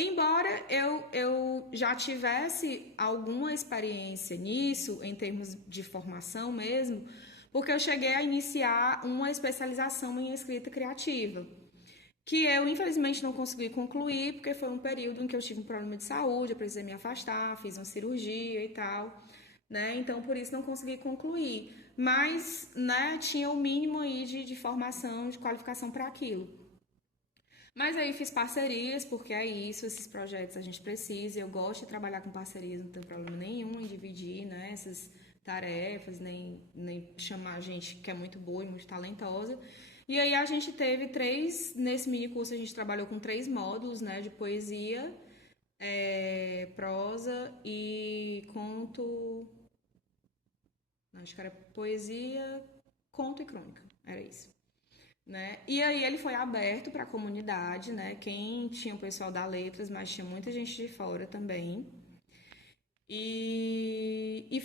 Embora eu já tivesse alguma experiência nisso, em termos de formação mesmo, porque eu cheguei a iniciar uma especialização em escrita criativa, que eu infelizmente não consegui concluir, porque foi um período em que eu tive um problema de saúde, eu precisei me afastar, fiz uma cirurgia e tal, né? Então por isso não consegui concluir. Mas, né, tinha o mínimo aí de formação, de qualificação para aquilo. Mas aí fiz parcerias, porque é isso, esses projetos a gente precisa, eu gosto de trabalhar com parcerias, não tem problema nenhum em dividir, né, essas tarefas, nem chamar gente que é muito boa e muito talentosa. E aí a gente teve nesse mini curso a gente trabalhou com 3 módulos, né, de poesia, prosa e conto, acho que era poesia, conto e crônica, era isso. Né? E aí ele foi aberto para a comunidade, né? Quem tinha o pessoal da letras, mas tinha muita gente de fora também. E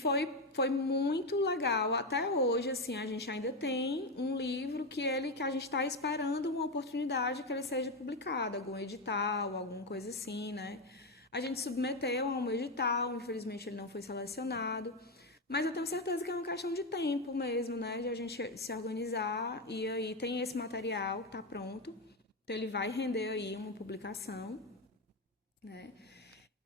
foi muito legal. Até hoje, assim, a gente ainda tem um livro que a gente está esperando uma oportunidade que ele seja publicado, algum edital, alguma coisa assim, né? A gente submeteu a um edital, infelizmente ele não foi selecionado. Mas eu tenho certeza que é uma questão de tempo mesmo, né? De a gente se organizar. E aí tem esse material que está pronto. Então ele vai render aí uma publicação, né?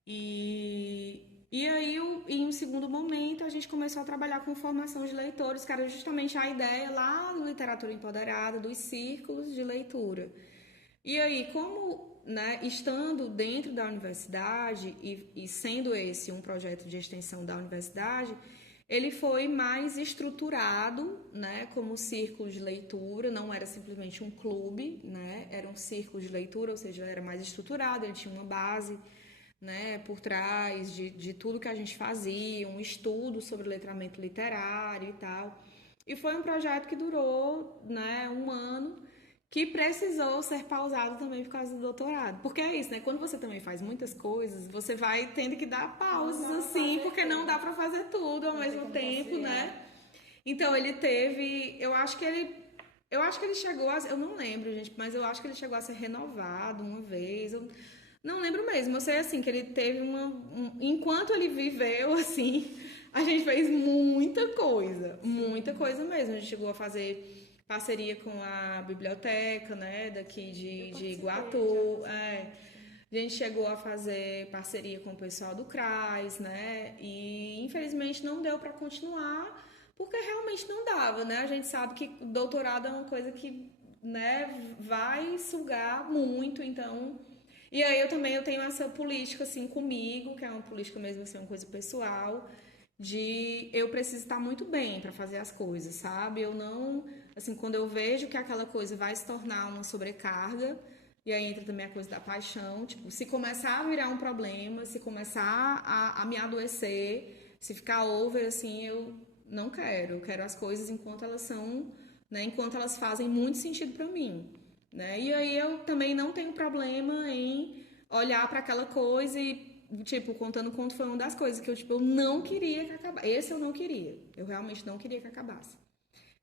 E aí, em um segundo momento, a gente começou a trabalhar com formação de leitores, que era justamente a ideia lá do Literatura Empoderada, dos círculos de leitura. E aí, como, né, estando dentro da universidade e sendo esse um projeto de extensão da universidade, ele foi mais estruturado, né, como círculo de leitura, não era simplesmente um clube, né, era um círculo de leitura, ou seja, era mais estruturado, ele tinha uma base, né, por trás de tudo que a gente fazia, um estudo sobre letramento literário e tal. E foi um projeto que durou, né, 1 ano, que precisou ser pausado também por causa do doutorado. Porque é isso, né? Quando você também faz muitas coisas, você vai tendo que dar pausas, assim, porque não dá pra fazer tudo ao mesmo tempo, né? Então, ele teve... Eu acho que ele chegou a... Eu não lembro, gente, mas eu acho que ele chegou a ser renovado uma vez. Eu não lembro mesmo. Eu sei, assim, que ele teve enquanto ele viveu, assim, a gente fez muita coisa mesmo. A gente chegou a fazer parceria com a biblioteca, né, daqui de Iguatu. A gente chegou a fazer parceria com o pessoal do CRAS, né, e infelizmente não deu para continuar, porque realmente não dava, né, a gente sabe que doutorado é uma coisa que, né, vai sugar muito, então... E aí eu tenho essa política, assim, comigo, que é uma política mesmo, assim, uma coisa pessoal, de eu preciso estar muito bem para fazer as coisas, sabe? Eu não... Assim, quando eu vejo que aquela coisa vai se tornar uma sobrecarga, e aí entra também a coisa da paixão, tipo, se começar a virar um problema, se começar a me adoecer, se ficar over, assim, eu não quero. Eu quero as coisas enquanto elas são, né, enquanto elas fazem muito sentido para mim, né? E aí eu também não tenho problema em olhar para aquela coisa e, tipo, contando conto foi uma das coisas que eu, tipo, eu não queria que acabasse. Esse eu não queria. Eu realmente não queria que acabasse.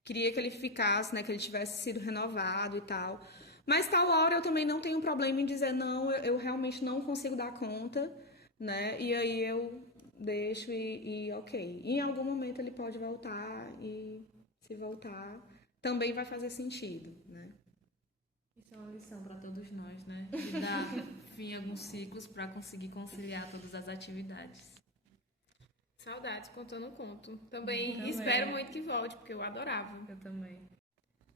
Queria que ele ficasse, né, que ele tivesse sido renovado e tal. Mas tal hora eu também não tenho problema em dizer não, eu realmente não consigo dar conta, né? E aí eu deixo e ok. E em algum momento ele pode voltar e se voltar também vai fazer sentido, né? Isso é uma lição para todos nós, né? De dar fim a alguns ciclos para conseguir conciliar todas as atividades. Saudades contando um conto. Também Também. espero muito que volte, porque eu adorava. Eu também.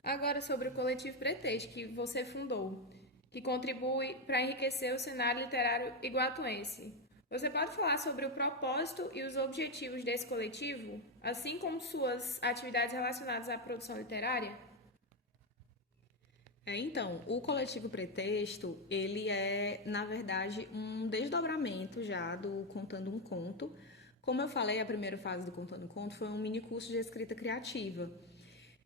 Agora sobre o Coletivo Pretexto, que você fundou, que contribui para enriquecer o cenário literário iguatuense. Você pode falar sobre o propósito e os objetivos desse coletivo, assim como suas atividades relacionadas à produção literária? Então, o Coletivo Pretexto, ele é, na verdade, um desdobramento já do Contando um Conto. Como eu falei, a primeira fase do Contando um Conto foi um mini curso de escrita criativa.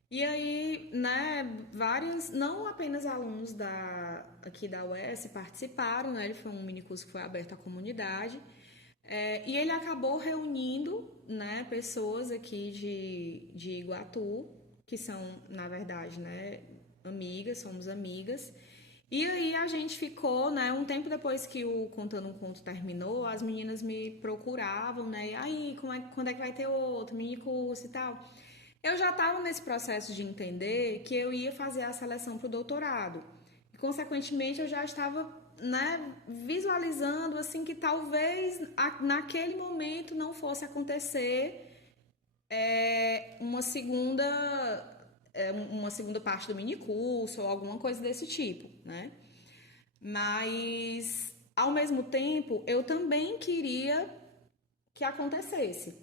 E aí, né, vários, não apenas alunos aqui da UES participaram, né, ele foi um mini curso que foi aberto à comunidade, e ele acabou reunindo, né, pessoas aqui de Iguatu, que são, na verdade, né, amigas, somos amigas. E aí a gente ficou, né, um tempo depois que o Contando um Conto terminou, as meninas me procuravam, né, e aí, quando é que vai ter outro mini curso e tal? Eu já estava nesse processo de entender que eu ia fazer a seleção para o doutorado. E, consequentemente, eu já estava, né, visualizando assim que talvez naquele momento não fosse acontecer uma segunda parte do mini curso ou alguma coisa desse tipo, né? Mas ao mesmo tempo eu também queria que acontecesse.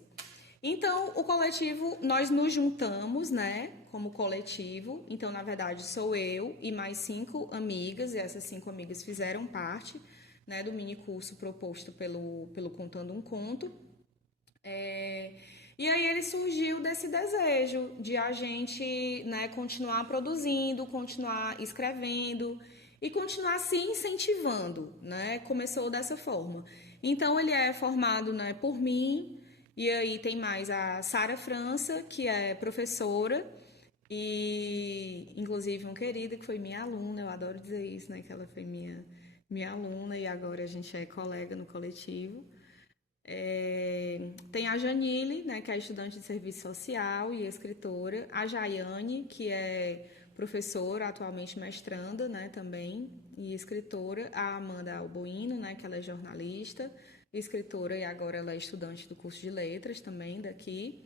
Então, o coletivo, nós nos juntamos, né, como coletivo. Então, na verdade, sou eu e mais 5 amigas, e essas 5 amigas fizeram parte, né, do mini curso proposto pelo Contando um Conto. E aí ele surgiu desse desejo de a gente, né, continuar produzindo, continuar escrevendo e continuar se incentivando, né? Começou dessa forma. Então ele é formado, né, por mim, e aí tem mais a Sara França, que é professora e inclusive uma querida que foi minha aluna, eu adoro dizer isso, né, que ela foi minha aluna e agora a gente é colega no coletivo. Tem a Janile, né, que é estudante de serviço social e escritora. A Jaiane, que é professora, atualmente mestranda, né, também, e escritora. A Amanda Alboino, né, que ela é jornalista, escritora e agora ela é estudante do curso de letras também daqui.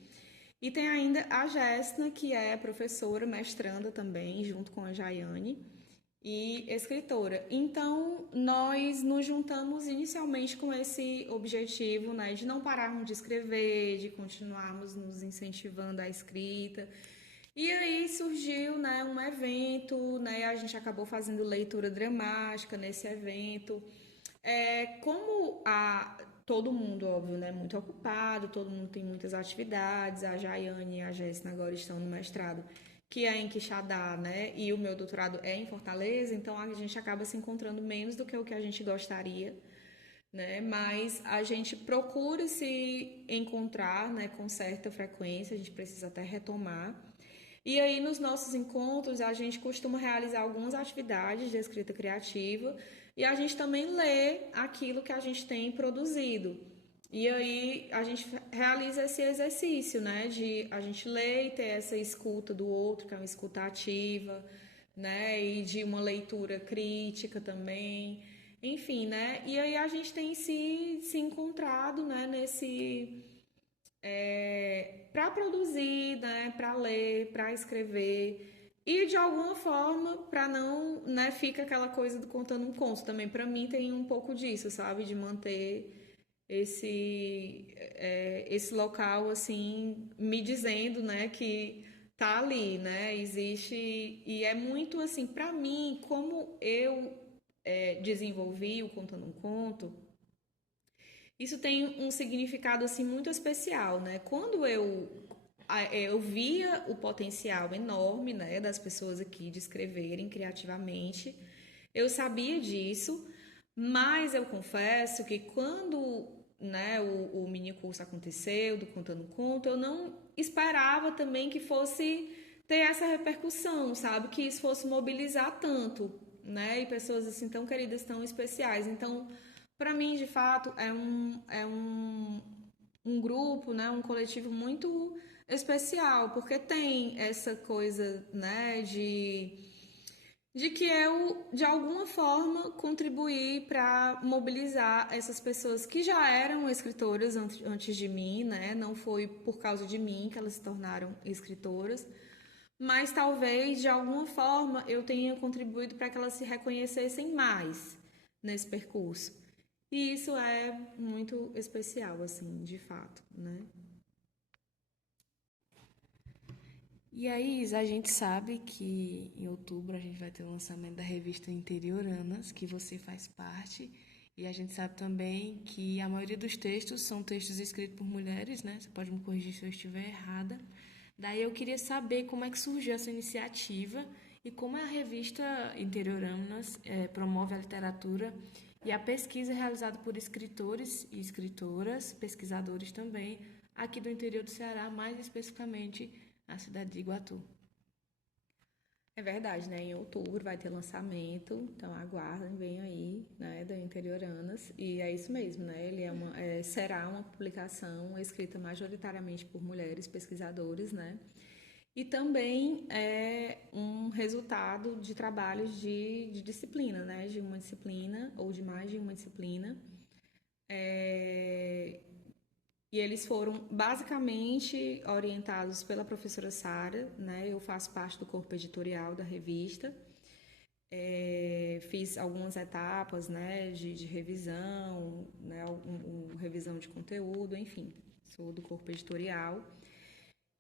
E tem ainda a Jéssica, que é professora, mestranda também, junto com a Jaiane e escritora. Então, nós nos juntamos inicialmente com esse objetivo, né, de não pararmos de escrever, de continuarmos nos incentivando à escrita. E aí surgiu, né, um evento, né, a gente acabou fazendo leitura dramática nesse evento. Todo mundo, óbvio, né, muito ocupado, todo mundo tem muitas atividades, a Jaiane e a Jéssica agora estão no mestrado, que é em Quixadá, né, e o meu doutorado é em Fortaleza, então a gente acaba se encontrando menos do que o que a gente gostaria, né, mas a gente procura se encontrar, né, com certa frequência, a gente precisa até retomar. E aí, nos nossos encontros, a gente costuma realizar algumas atividades de escrita criativa e a gente também lê aquilo que a gente tem produzido. E aí, a gente realiza esse exercício, né? De a gente ler e ter essa escuta do outro, que é uma escuta ativa, né? E de uma leitura crítica também. Enfim, né? E aí, a gente tem se encontrado, né? Para produzir, né, para ler, para escrever e de alguma forma para não, né, fica aquela coisa do contando um conto também. Para mim tem um pouco disso, sabe, de manter esse local assim me dizendo, né, que tá ali, né, existe e é muito assim para mim como eu desenvolvi o contando um conto. Isso tem um significado assim muito especial, né? Quando eu via o potencial enorme, né, das pessoas aqui de escreverem criativamente, eu sabia disso, Mas eu confesso que quando, né, o mini curso aconteceu, do Contando Conto, eu não esperava também que fosse ter essa repercussão, sabe? Que isso fosse mobilizar tanto, né? E pessoas assim tão queridas, tão especiais. Então, para mim, de fato, um grupo, né, um coletivo muito especial, porque tem essa coisa, né, de que eu, de alguma forma, contribuí para mobilizar essas pessoas que já eram escritoras antes de mim, né? Não foi por causa de mim que elas se tornaram escritoras, mas talvez, de alguma forma, eu tenha contribuído para que elas se reconhecessem mais nesse percurso. E isso é muito especial, assim, de fato, né? E aí, Isa, a gente sabe que em outubro a gente vai ter o lançamento da revista Interioranas, que você faz parte, e a gente sabe também que a maioria dos textos são textos escritos por mulheres, né? Você pode me corrigir se eu estiver errada. Daí eu queria saber como é que surgiu essa iniciativa e como a revista Interioranas promove a literatura e a pesquisa realizada por escritores e escritoras, pesquisadores também, aqui do interior do Ceará, mais especificamente na cidade de Iguatu. É verdade, né? Em outubro vai ter lançamento, então aguardem, venham aí, né, da Interioranas. E é isso mesmo, né? Ele será uma publicação escrita majoritariamente por mulheres pesquisadoras, né? E também é um resultado de trabalhos de disciplina, né? De uma disciplina ou de mais de uma disciplina. É, E eles foram basicamente orientados pela professora Sara, né? Eu faço parte do corpo editorial da revista. Fiz algumas etapas, né, de revisão, né, revisão de conteúdo, enfim, sou do corpo editorial.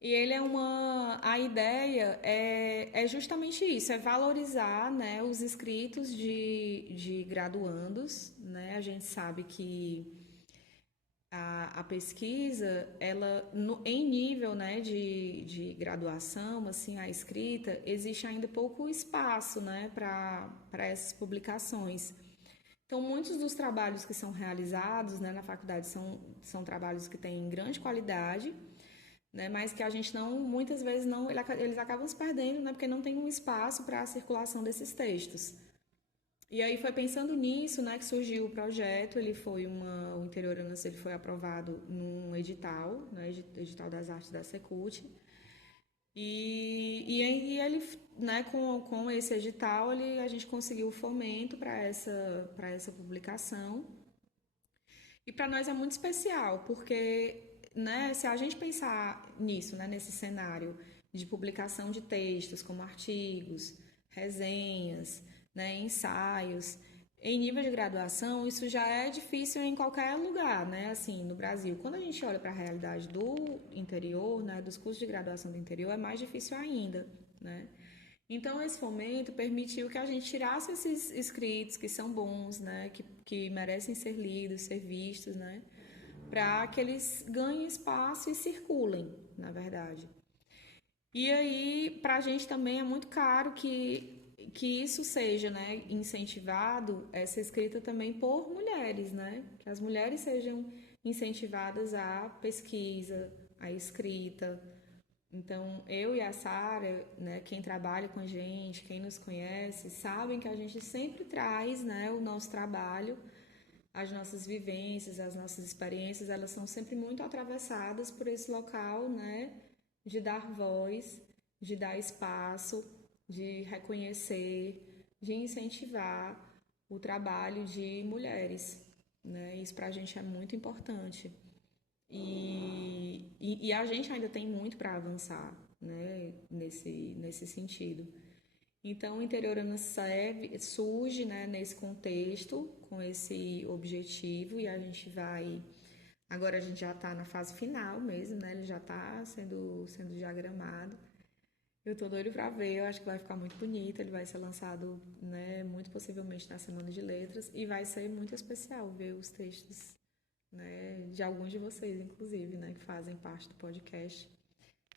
E ele a ideia é justamente isso, é valorizar, né, os escritos de graduandos, né? A gente sabe que a pesquisa, ela, em nível, né, de graduação, assim, a escrita, existe ainda pouco espaço, né, para essas publicações. Então, muitos dos trabalhos que são realizados, né, na faculdade são trabalhos que têm grande qualidade, né, mas que a gente não, muitas vezes não, eles acabam se perdendo, né, porque não tem um espaço para a circulação desses textos. E aí foi pensando nisso, né, que surgiu o projeto. O Interioranas, ele foi aprovado num edital, né, edital das artes da Secult. E ele, né, com esse edital, a gente conseguiu o fomento para essa publicação. E para nós é muito especial, porque, né, se a gente pensar nisso, né, nesse cenário de publicação de textos como artigos, resenhas, né, ensaios, em nível de graduação, isso já é difícil em qualquer lugar, né? Assim, no Brasil, quando a gente olha para a realidade do interior, né, dos cursos de graduação do interior, é mais difícil ainda, né? Então, esse fomento permitiu que a gente tirasse esses escritos que são bons, né, que merecem ser lidos, ser vistos, né, para que eles ganhem espaço e circulem, na verdade. E aí, para a gente também é muito caro que isso seja, né, incentivado, essa escrita também por mulheres, né, que as mulheres sejam incentivadas à pesquisa, à escrita. Então, eu e a Sara, né, quem trabalha com a gente, quem nos conhece, sabem que a gente sempre traz, né, o nosso trabalho, as nossas vivências, as nossas experiências, elas são sempre muito atravessadas por esse local, né, de dar voz, de dar espaço, de reconhecer, de incentivar o trabalho de mulheres, né? Isso para a gente é muito importante. E a gente ainda tem muito para avançar, né, nesse sentido. Então, o Interiorana surge, né, nesse contexto, com esse objetivo, e a gente vai. Agora a gente já está na fase final mesmo, né? Ele já está sendo diagramado. Eu tô doido para ver, eu acho que vai ficar muito bonito. Ele vai ser lançado, né, muito possivelmente na Semana de Letras, e vai ser muito especial ver os textos, né, de alguns de vocês, inclusive, né, que fazem parte do podcast,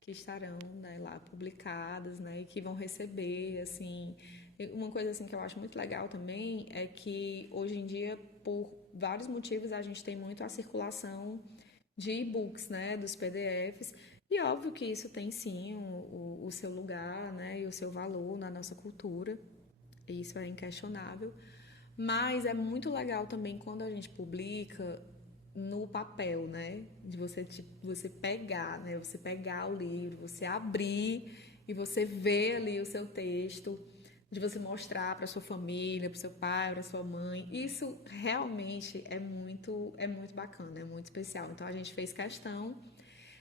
que estarão, né, lá publicados, né, e que vão receber, assim, E uma coisa assim que eu acho muito legal também é que hoje em dia, por vários motivos, a gente tem muito a circulação de e-books, né, dos PDFs. E óbvio que isso tem sim o seu lugar, né, e o seu valor na nossa cultura. Isso é inquestionável. Mas é muito legal também quando a gente publica no papel, né? De você pegar, né? Você pegar o livro, você abrir e você ver ali o seu texto, de você mostrar para sua família, para seu pai, para sua mãe. Isso realmente é muito bacana, é muito especial. Então a gente fez questão.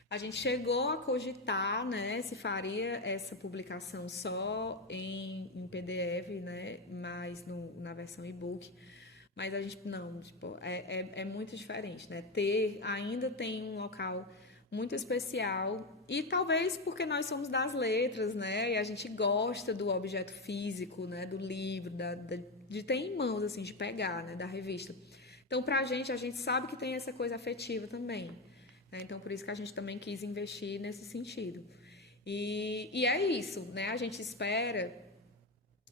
A gente chegou a cogitar, né, se faria essa publicação só em PDF, né, mas na versão e-book. Mas a gente, não, tipo, é muito diferente, né? Ainda tem um local muito especial e talvez porque nós somos das letras, né? E a gente gosta do objeto físico, né? Do livro, de ter em mãos, assim, de pegar, né? Da revista. Então, pra gente, a gente sabe que tem essa coisa afetiva também, né? Então, por isso que a gente também quis investir nesse sentido. E é isso, né? A gente espera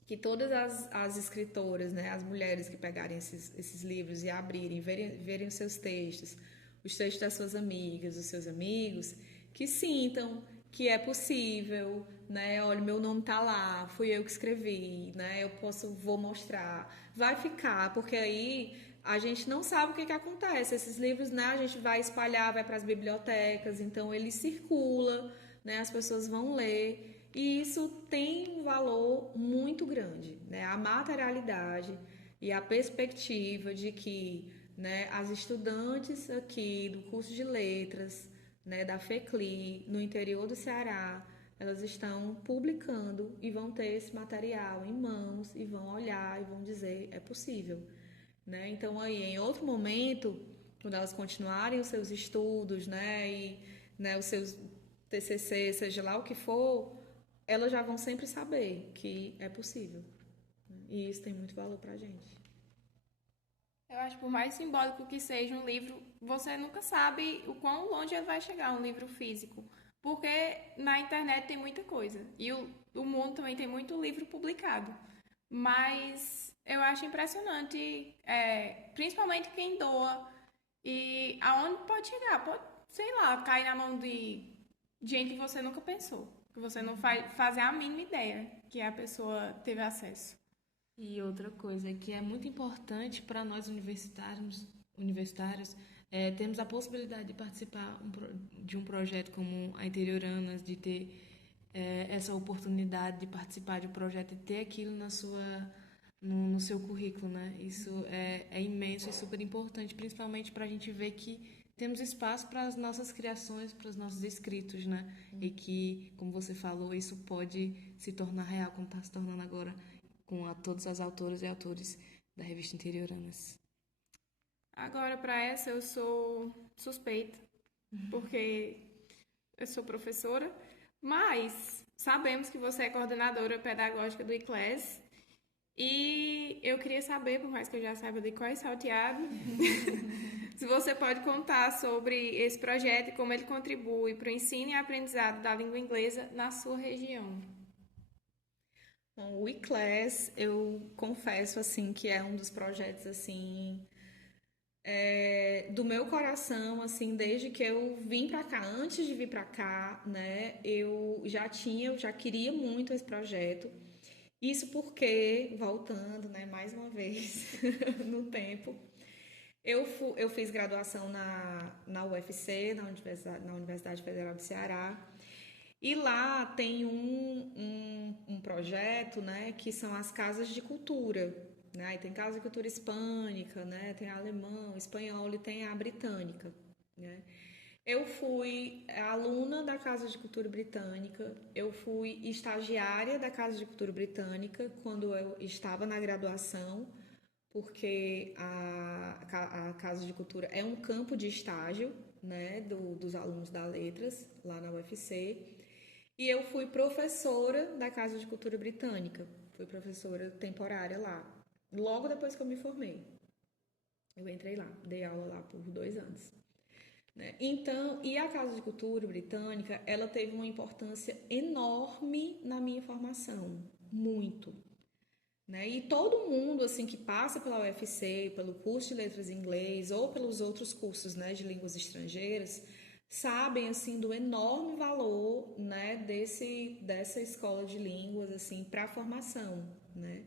que todas as escritoras, né, as mulheres que pegarem esses livros e abrirem, verem os seus textos, os textos das suas amigas, dos seus amigos, que sintam que é possível, né? Olha, meu nome tá lá, fui eu que escrevi, né? Vou mostrar, vai ficar, porque aí a gente não sabe o que acontece. Esses livros, né, a gente vai espalhar, vai para as bibliotecas, então ele circula, né? As pessoas vão ler. E isso tem um valor muito grande, né? A materialidade e a perspectiva de que, né, as estudantes aqui do curso de letras, né, da FECLI, no interior do Ceará, elas estão publicando e vão ter esse material em mãos e vão olhar e vão dizer é possível, né? Então aí em outro momento, quando elas continuarem os seus estudos, né, e né, os seus TCC, seja lá o que for, elas já vão sempre saber que é possível. E isso tem muito valor pra gente. Eu acho que por mais simbólico que seja um livro, você nunca sabe o quão longe ele vai chegar, um livro físico. Porque na internet tem muita coisa. E o mundo também tem muito livro publicado. Mas eu acho impressionante, principalmente quem doa. E aonde pode chegar? Pode, sei lá, cair na mão de gente que você nunca pensou. Que você não faz fazer a mínima ideia que a pessoa teve acesso. E outra coisa que é muito importante para nós universitários, termos a possibilidade de participar de um projeto como a Interioranas, de ter essa oportunidade de participar de um projeto e ter aquilo no seu currículo, né? Isso é imenso e super importante, principalmente para a gente ver que temos espaço para as nossas criações, para os nossos escritos, né? E que, como você falou, isso pode se tornar real, como está se tornando agora com todas as autoras e autores da revista Interioranas. Agora, para essa, eu sou suspeita, porque eu sou professora, mas sabemos que você é coordenadora pedagógica do ICLES e eu queria saber, por mais que eu já saiba de qual é salteado, se você pode contar sobre esse projeto e como ele contribui para o ensino e aprendizado da língua inglesa na sua região. Bom, o ICLES, eu confesso assim que é um dos projetos assim do meu coração, assim, desde que eu vim pra cá, antes de vir pra cá, né, eu já queria muito esse projeto. Isso porque, voltando, né, mais uma vez no tempo, eu fiz graduação na UFC, na Universidade Federal do Ceará, e lá tem um projeto, né, que são as casas de cultura, né? Aí tem casa de cultura hispânica, né? Tem a alemão, espanhol e tem a britânica, né? Eu fui aluna da Casa de Cultura Britânica, eu fui estagiária da Casa de Cultura Britânica quando eu estava na graduação, porque a Casa de Cultura é um campo de estágio, né, dos alunos da Letras, lá na UFC. E eu fui professora da Casa de Cultura Britânica, fui professora temporária lá, logo depois que eu me formei. Eu entrei lá, dei aula lá por 2 anos. Né? Então, e a Casa de Cultura Britânica, ela teve uma importância enorme na minha formação, muito. né? E todo mundo assim que passa pela UFC, pelo curso de letras em inglês ou pelos outros cursos, né, de línguas estrangeiras, sabem assim do enorme valor, né, dessa escola de línguas assim para a formação, né?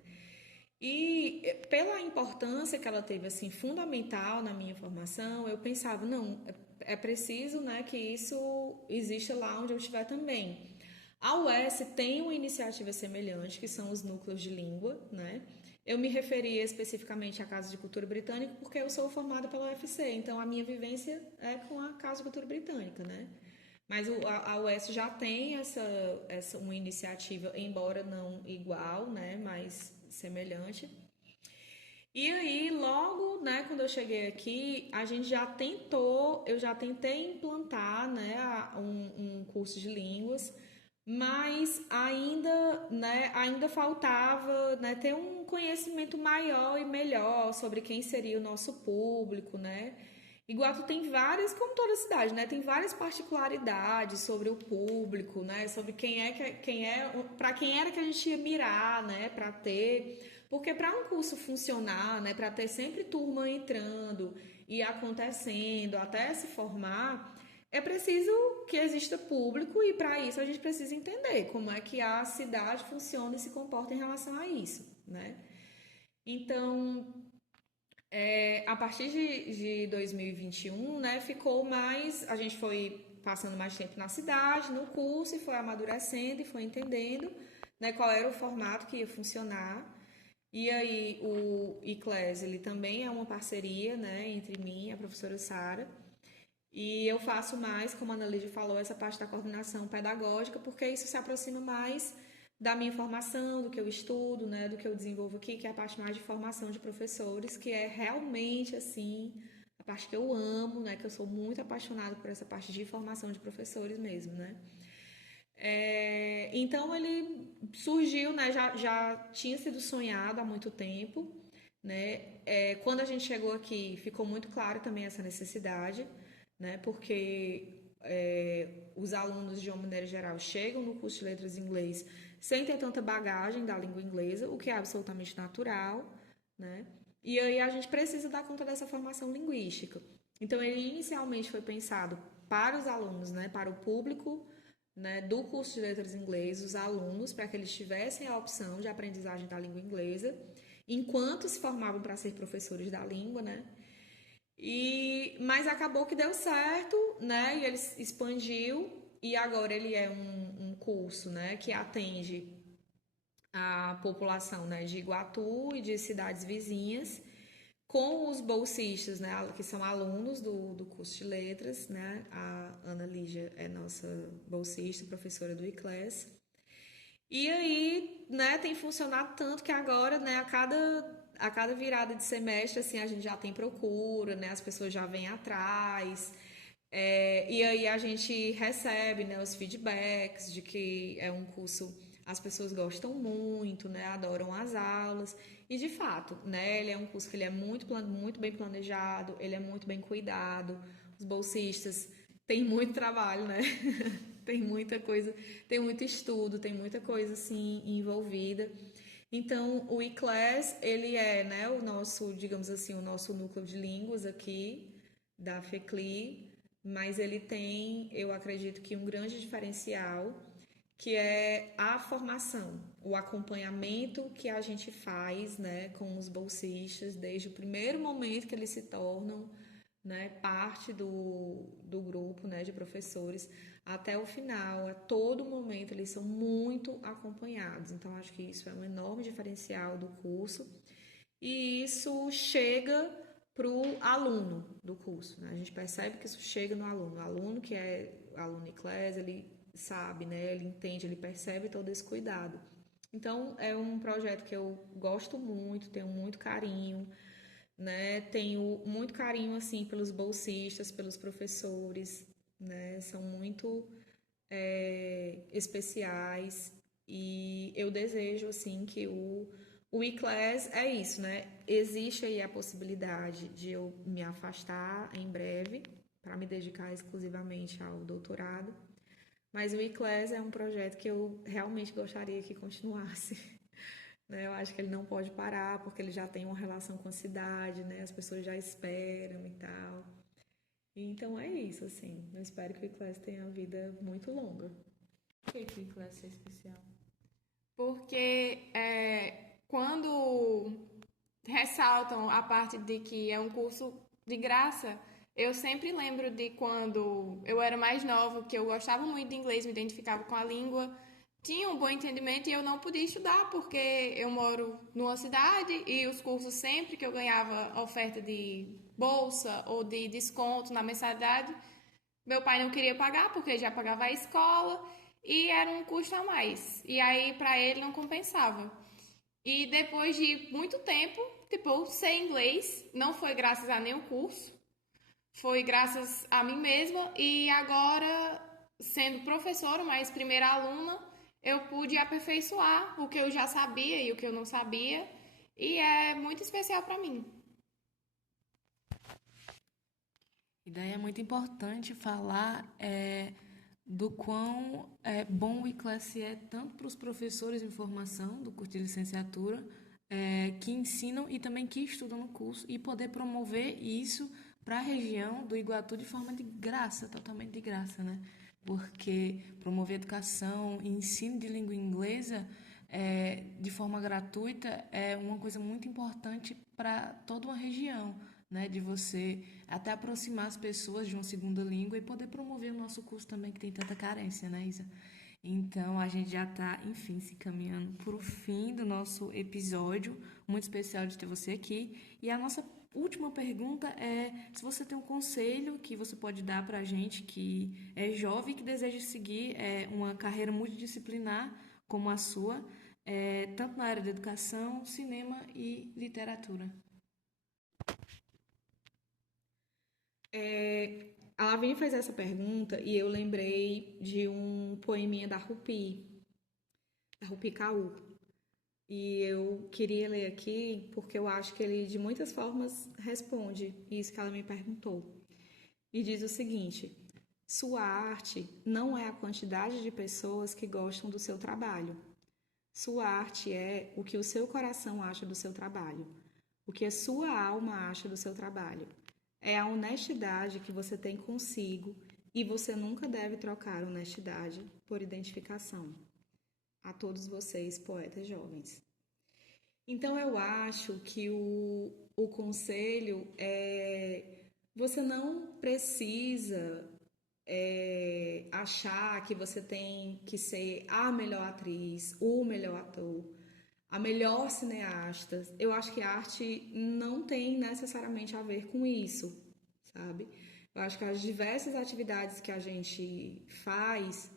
E pela importância que ela teve assim fundamental na minha formação, eu pensava, não, é preciso, né, que isso exista lá onde eu estiver também. A UES tem uma iniciativa semelhante, que são os núcleos de língua, né? Eu me referia especificamente à Casa de Cultura Britânica porque eu sou formada pela UFC, então a minha vivência é com a Casa de Cultura Britânica, né? Mas a UES já tem uma iniciativa, embora não igual, né, mas semelhante. E aí, logo, né, quando eu cheguei aqui, eu já tentei implantar, né, um curso de línguas, mas ainda faltava, né, ter um conhecimento maior e melhor sobre quem seria o nosso público, né? Iguatu tem várias, como toda cidade, né? Tem várias particularidades sobre o público, né? Sobre para quem era que a gente ia mirar, né? Para ter, porque para um curso funcionar, né? Para ter sempre turma entrando e acontecendo até se formar, é preciso que exista público e para isso a gente precisa entender como é que a cidade funciona e se comporta em relação a isso, né? Então, a partir de 2021, né, ficou mais. A gente foi passando mais tempo na cidade, no curso, e foi amadurecendo e foi entendendo, né, qual era o formato que ia funcionar. E aí o ICLES, ele também é uma parceria, né, entre mim e a professora Sara. E eu faço mais, como a Ana Lídia falou, essa parte da coordenação pedagógica, porque isso se aproxima mais da minha formação, do que eu estudo, né, do que eu desenvolvo aqui, que é a parte mais de formação de professores, que é realmente assim a parte que eu amo, né, que eu sou muito apaixonada por essa parte de formação de professores mesmo, né. Então ele surgiu, né, já tinha sido sonhado há muito tempo, né. Quando a gente chegou aqui, ficou muito claro também essa necessidade, né, porque os alunos, de uma maneira geral, chegam no curso de letras em inglês sem ter tanta bagagem da língua inglesa, o que é absolutamente natural, né? E aí a gente precisa dar conta dessa formação linguística. Então ele inicialmente foi pensado para os alunos, né, para o público, né, do curso de letras em inglês, os alunos, para que eles tivessem a opção de aprendizagem da língua inglesa, enquanto se formavam para ser professores da língua, né? Mas acabou que deu certo, né? E ele expandiu e agora ele é um curso, né, que atende a população, né, de Iguatu e de cidades vizinhas, com os bolsistas, né, que são alunos do curso de letras, né? A Ana Lígia é nossa bolsista, professora do ICLES. E aí, né, tem funcionado tanto que agora, né, a cada virada de semestre, assim, a gente já tem procura, né, as pessoas já vêm atrás, e aí a gente recebe, né, os feedbacks de que é um curso, as pessoas gostam muito, né, adoram as aulas, e de fato, né, ele é um curso que ele é muito bem planejado, ele é muito bem cuidado, os bolsistas têm muito trabalho, né, tem muita coisa, tem muito estudo, tem muita coisa, assim, envolvida. Então, o ICLES, ele é, né, o nosso, digamos assim, o nosso núcleo de línguas aqui, da FECLI, mas ele tem, eu acredito que um grande diferencial, que é a formação, o acompanhamento que a gente faz, né, com os bolsistas, desde o primeiro momento que eles se tornam, né, parte do grupo, né, de professores, até o final, a todo momento eles são muito acompanhados. Então, acho que isso é um enorme diferencial do curso. E isso chega para o aluno do curso, né? A gente percebe que isso chega no aluno. O aluno que é aluno ICLES, ele sabe, né? Ele entende, ele percebe todo esse cuidado. Então, é um projeto que eu gosto muito, tenho muito carinho, né? Tenho muito carinho, assim, pelos bolsistas, pelos professores, né? São muito especiais e eu desejo, assim, que o ICLES é isso, né? Existe aí a possibilidade de eu me afastar em breve para me dedicar exclusivamente ao doutorado, mas o ICLES é um projeto que eu realmente gostaria que continuasse. né? Eu acho que ele não pode parar porque ele já tem uma relação com a cidade, né? As pessoas já esperam e tal. Então é isso, assim. Eu espero que o Iclésia tenha uma vida muito longa. Por que o Iclésia é especial? Porque quando ressaltam a parte de que é um curso de graça, eu sempre lembro de quando eu era mais nova, que eu gostava muito de inglês, me identificava com a língua, tinha um bom entendimento e eu não podia estudar porque eu moro numa cidade e os cursos sempre que eu ganhava oferta de bolsa ou de desconto na mensalidade, meu pai não queria pagar porque já pagava a escola e era um custo a mais. E aí para ele não compensava. E depois de muito tempo, tipo, eu sei inglês, não foi graças a nenhum curso, foi graças a mim mesma e agora, sendo professora, mas primeira aluna, eu pude aperfeiçoar o que eu já sabia e o que eu não sabia e é muito especial para mim. E daí é muito importante falar do quão bom o ICLES é tanto para os professores em formação do curso de licenciatura, que ensinam e também que estudam no curso, e poder promover isso para a região do Iguatu de forma de graça, totalmente de graça, né? Porque promover educação e ensino de língua inglesa de forma gratuita é uma coisa muito importante para toda uma região, né? De você até aproximar as pessoas de uma segunda língua e poder promover o nosso curso também, que tem tanta carência, né, Isa? Então, a gente já está, enfim, se caminhando para o fim do nosso episódio. Muito especial de ter você aqui. E a nossa última pergunta é se você tem um conselho que você pode dar para a gente que é jovem e que deseja seguir uma carreira multidisciplinar como a sua, tanto na área da educação, cinema e literatura. A Lavínia fez essa pergunta e eu lembrei de um poeminha da Rupi Kaur. E eu queria ler aqui porque eu acho que ele de muitas formas responde isso que ela me perguntou. E diz o seguinte: sua arte não é a quantidade de pessoas que gostam do seu trabalho. Sua arte é o que o seu coração acha do seu trabalho, o que a sua alma acha do seu trabalho. É a honestidade que você tem consigo e você nunca deve trocar honestidade por identificação. A todos vocês, poetas jovens. Então, eu acho que o conselho é: você não precisa achar que você tem que ser a melhor atriz, o melhor ator, a melhor cineasta. Eu acho que a arte não tem necessariamente a ver com isso, sabe? Eu acho que as diversas atividades que a gente faz,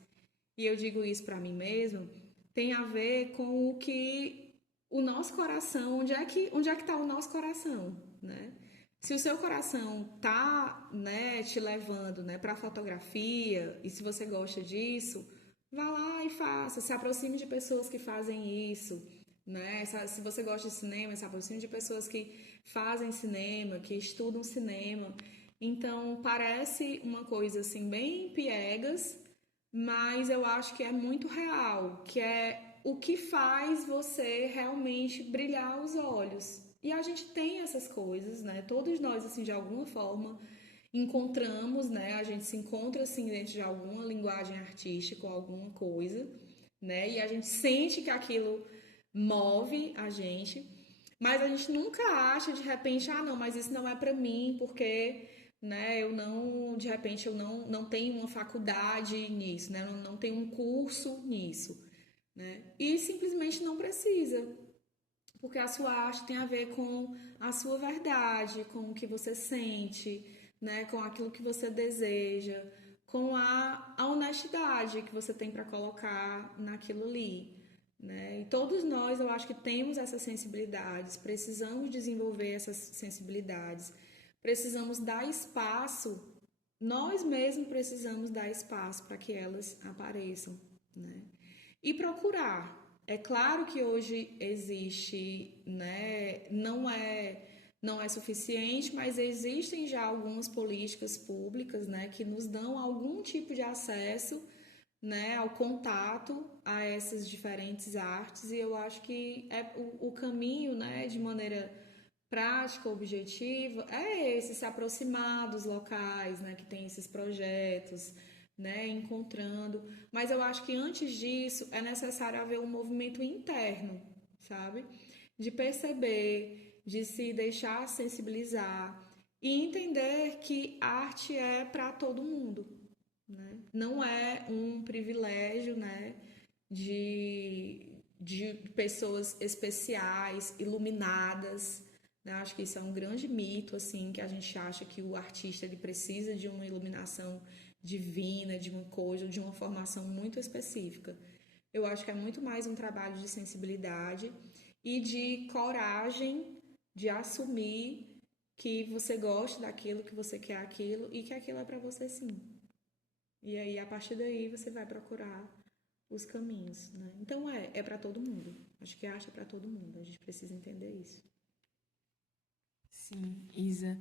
e eu digo isso para mim mesma, tem a ver com o que o nosso coração, onde é que tá o nosso coração, né? Se o seu coração tá, né, te levando, né, para fotografia, e se você gosta disso, vá lá e faça, se aproxime de pessoas que fazem isso, né? Se você gosta de cinema, se aproxime de pessoas que fazem cinema, que estudam cinema. Então, parece uma coisa assim bem piegas, mas eu acho que é muito real, que é o que faz você realmente brilhar os olhos. E a gente tem essas coisas, né? Todos nós, assim, de alguma forma, encontramos, né? A gente se encontra, assim, dentro de alguma linguagem artística ou alguma coisa, né? E a gente sente que aquilo move a gente, mas a gente nunca acha, de repente, ah, não, mas isso não é pra mim, porque, né, eu não, de repente, eu não tenho uma faculdade nisso, né? Eu não tenho um curso nisso, né? E simplesmente não precisa, porque a sua arte tem a ver com a sua verdade, com o que você sente, né? Com aquilo que você deseja, com a honestidade que você tem para colocar naquilo ali, né? E todos nós, eu acho que temos essas sensibilidades, precisamos desenvolver essas sensibilidades, precisamos dar espaço, nós mesmos precisamos dar espaço para que elas apareçam, né? E procurar. É claro que hoje existe, né, não é suficiente, mas existem já algumas políticas públicas, né, que nos dão algum tipo de acesso, né, ao contato a essas diferentes artes, e eu acho que o caminho, né, de maneira prática, objetiva, é esse, se aproximar dos locais, né, que tem esses projetos, né, encontrando. Mas eu acho que antes disso é necessário haver um movimento interno, sabe? De perceber, de se deixar sensibilizar e entender que arte é para todo mundo, né? Não é um privilégio, né, de pessoas especiais, iluminadas, né? Acho que isso é um grande mito, assim, que a gente acha que o artista ele precisa de uma iluminação divina, de uma coisa, de uma formação muito específica. Eu acho que é muito mais um trabalho de sensibilidade e de coragem de assumir que você gosta daquilo, que você quer aquilo e que aquilo é para você sim. E aí, a partir daí, você vai procurar os caminhos, né? Então, é para todo mundo. Acho que a arte é para todo mundo. A gente precisa entender isso. Sim, Isa.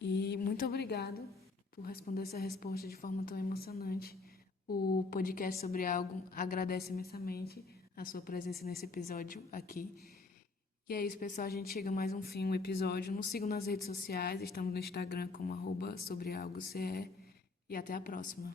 E muito obrigada por responder essa resposta de forma tão emocionante. O podcast Sobre Algo agradece imensamente a sua presença nesse episódio aqui. E é isso, pessoal. A gente chega a mais um episódio. Nos sigam nas redes sociais. Estamos no Instagram como @sobrealgoce. E até a próxima.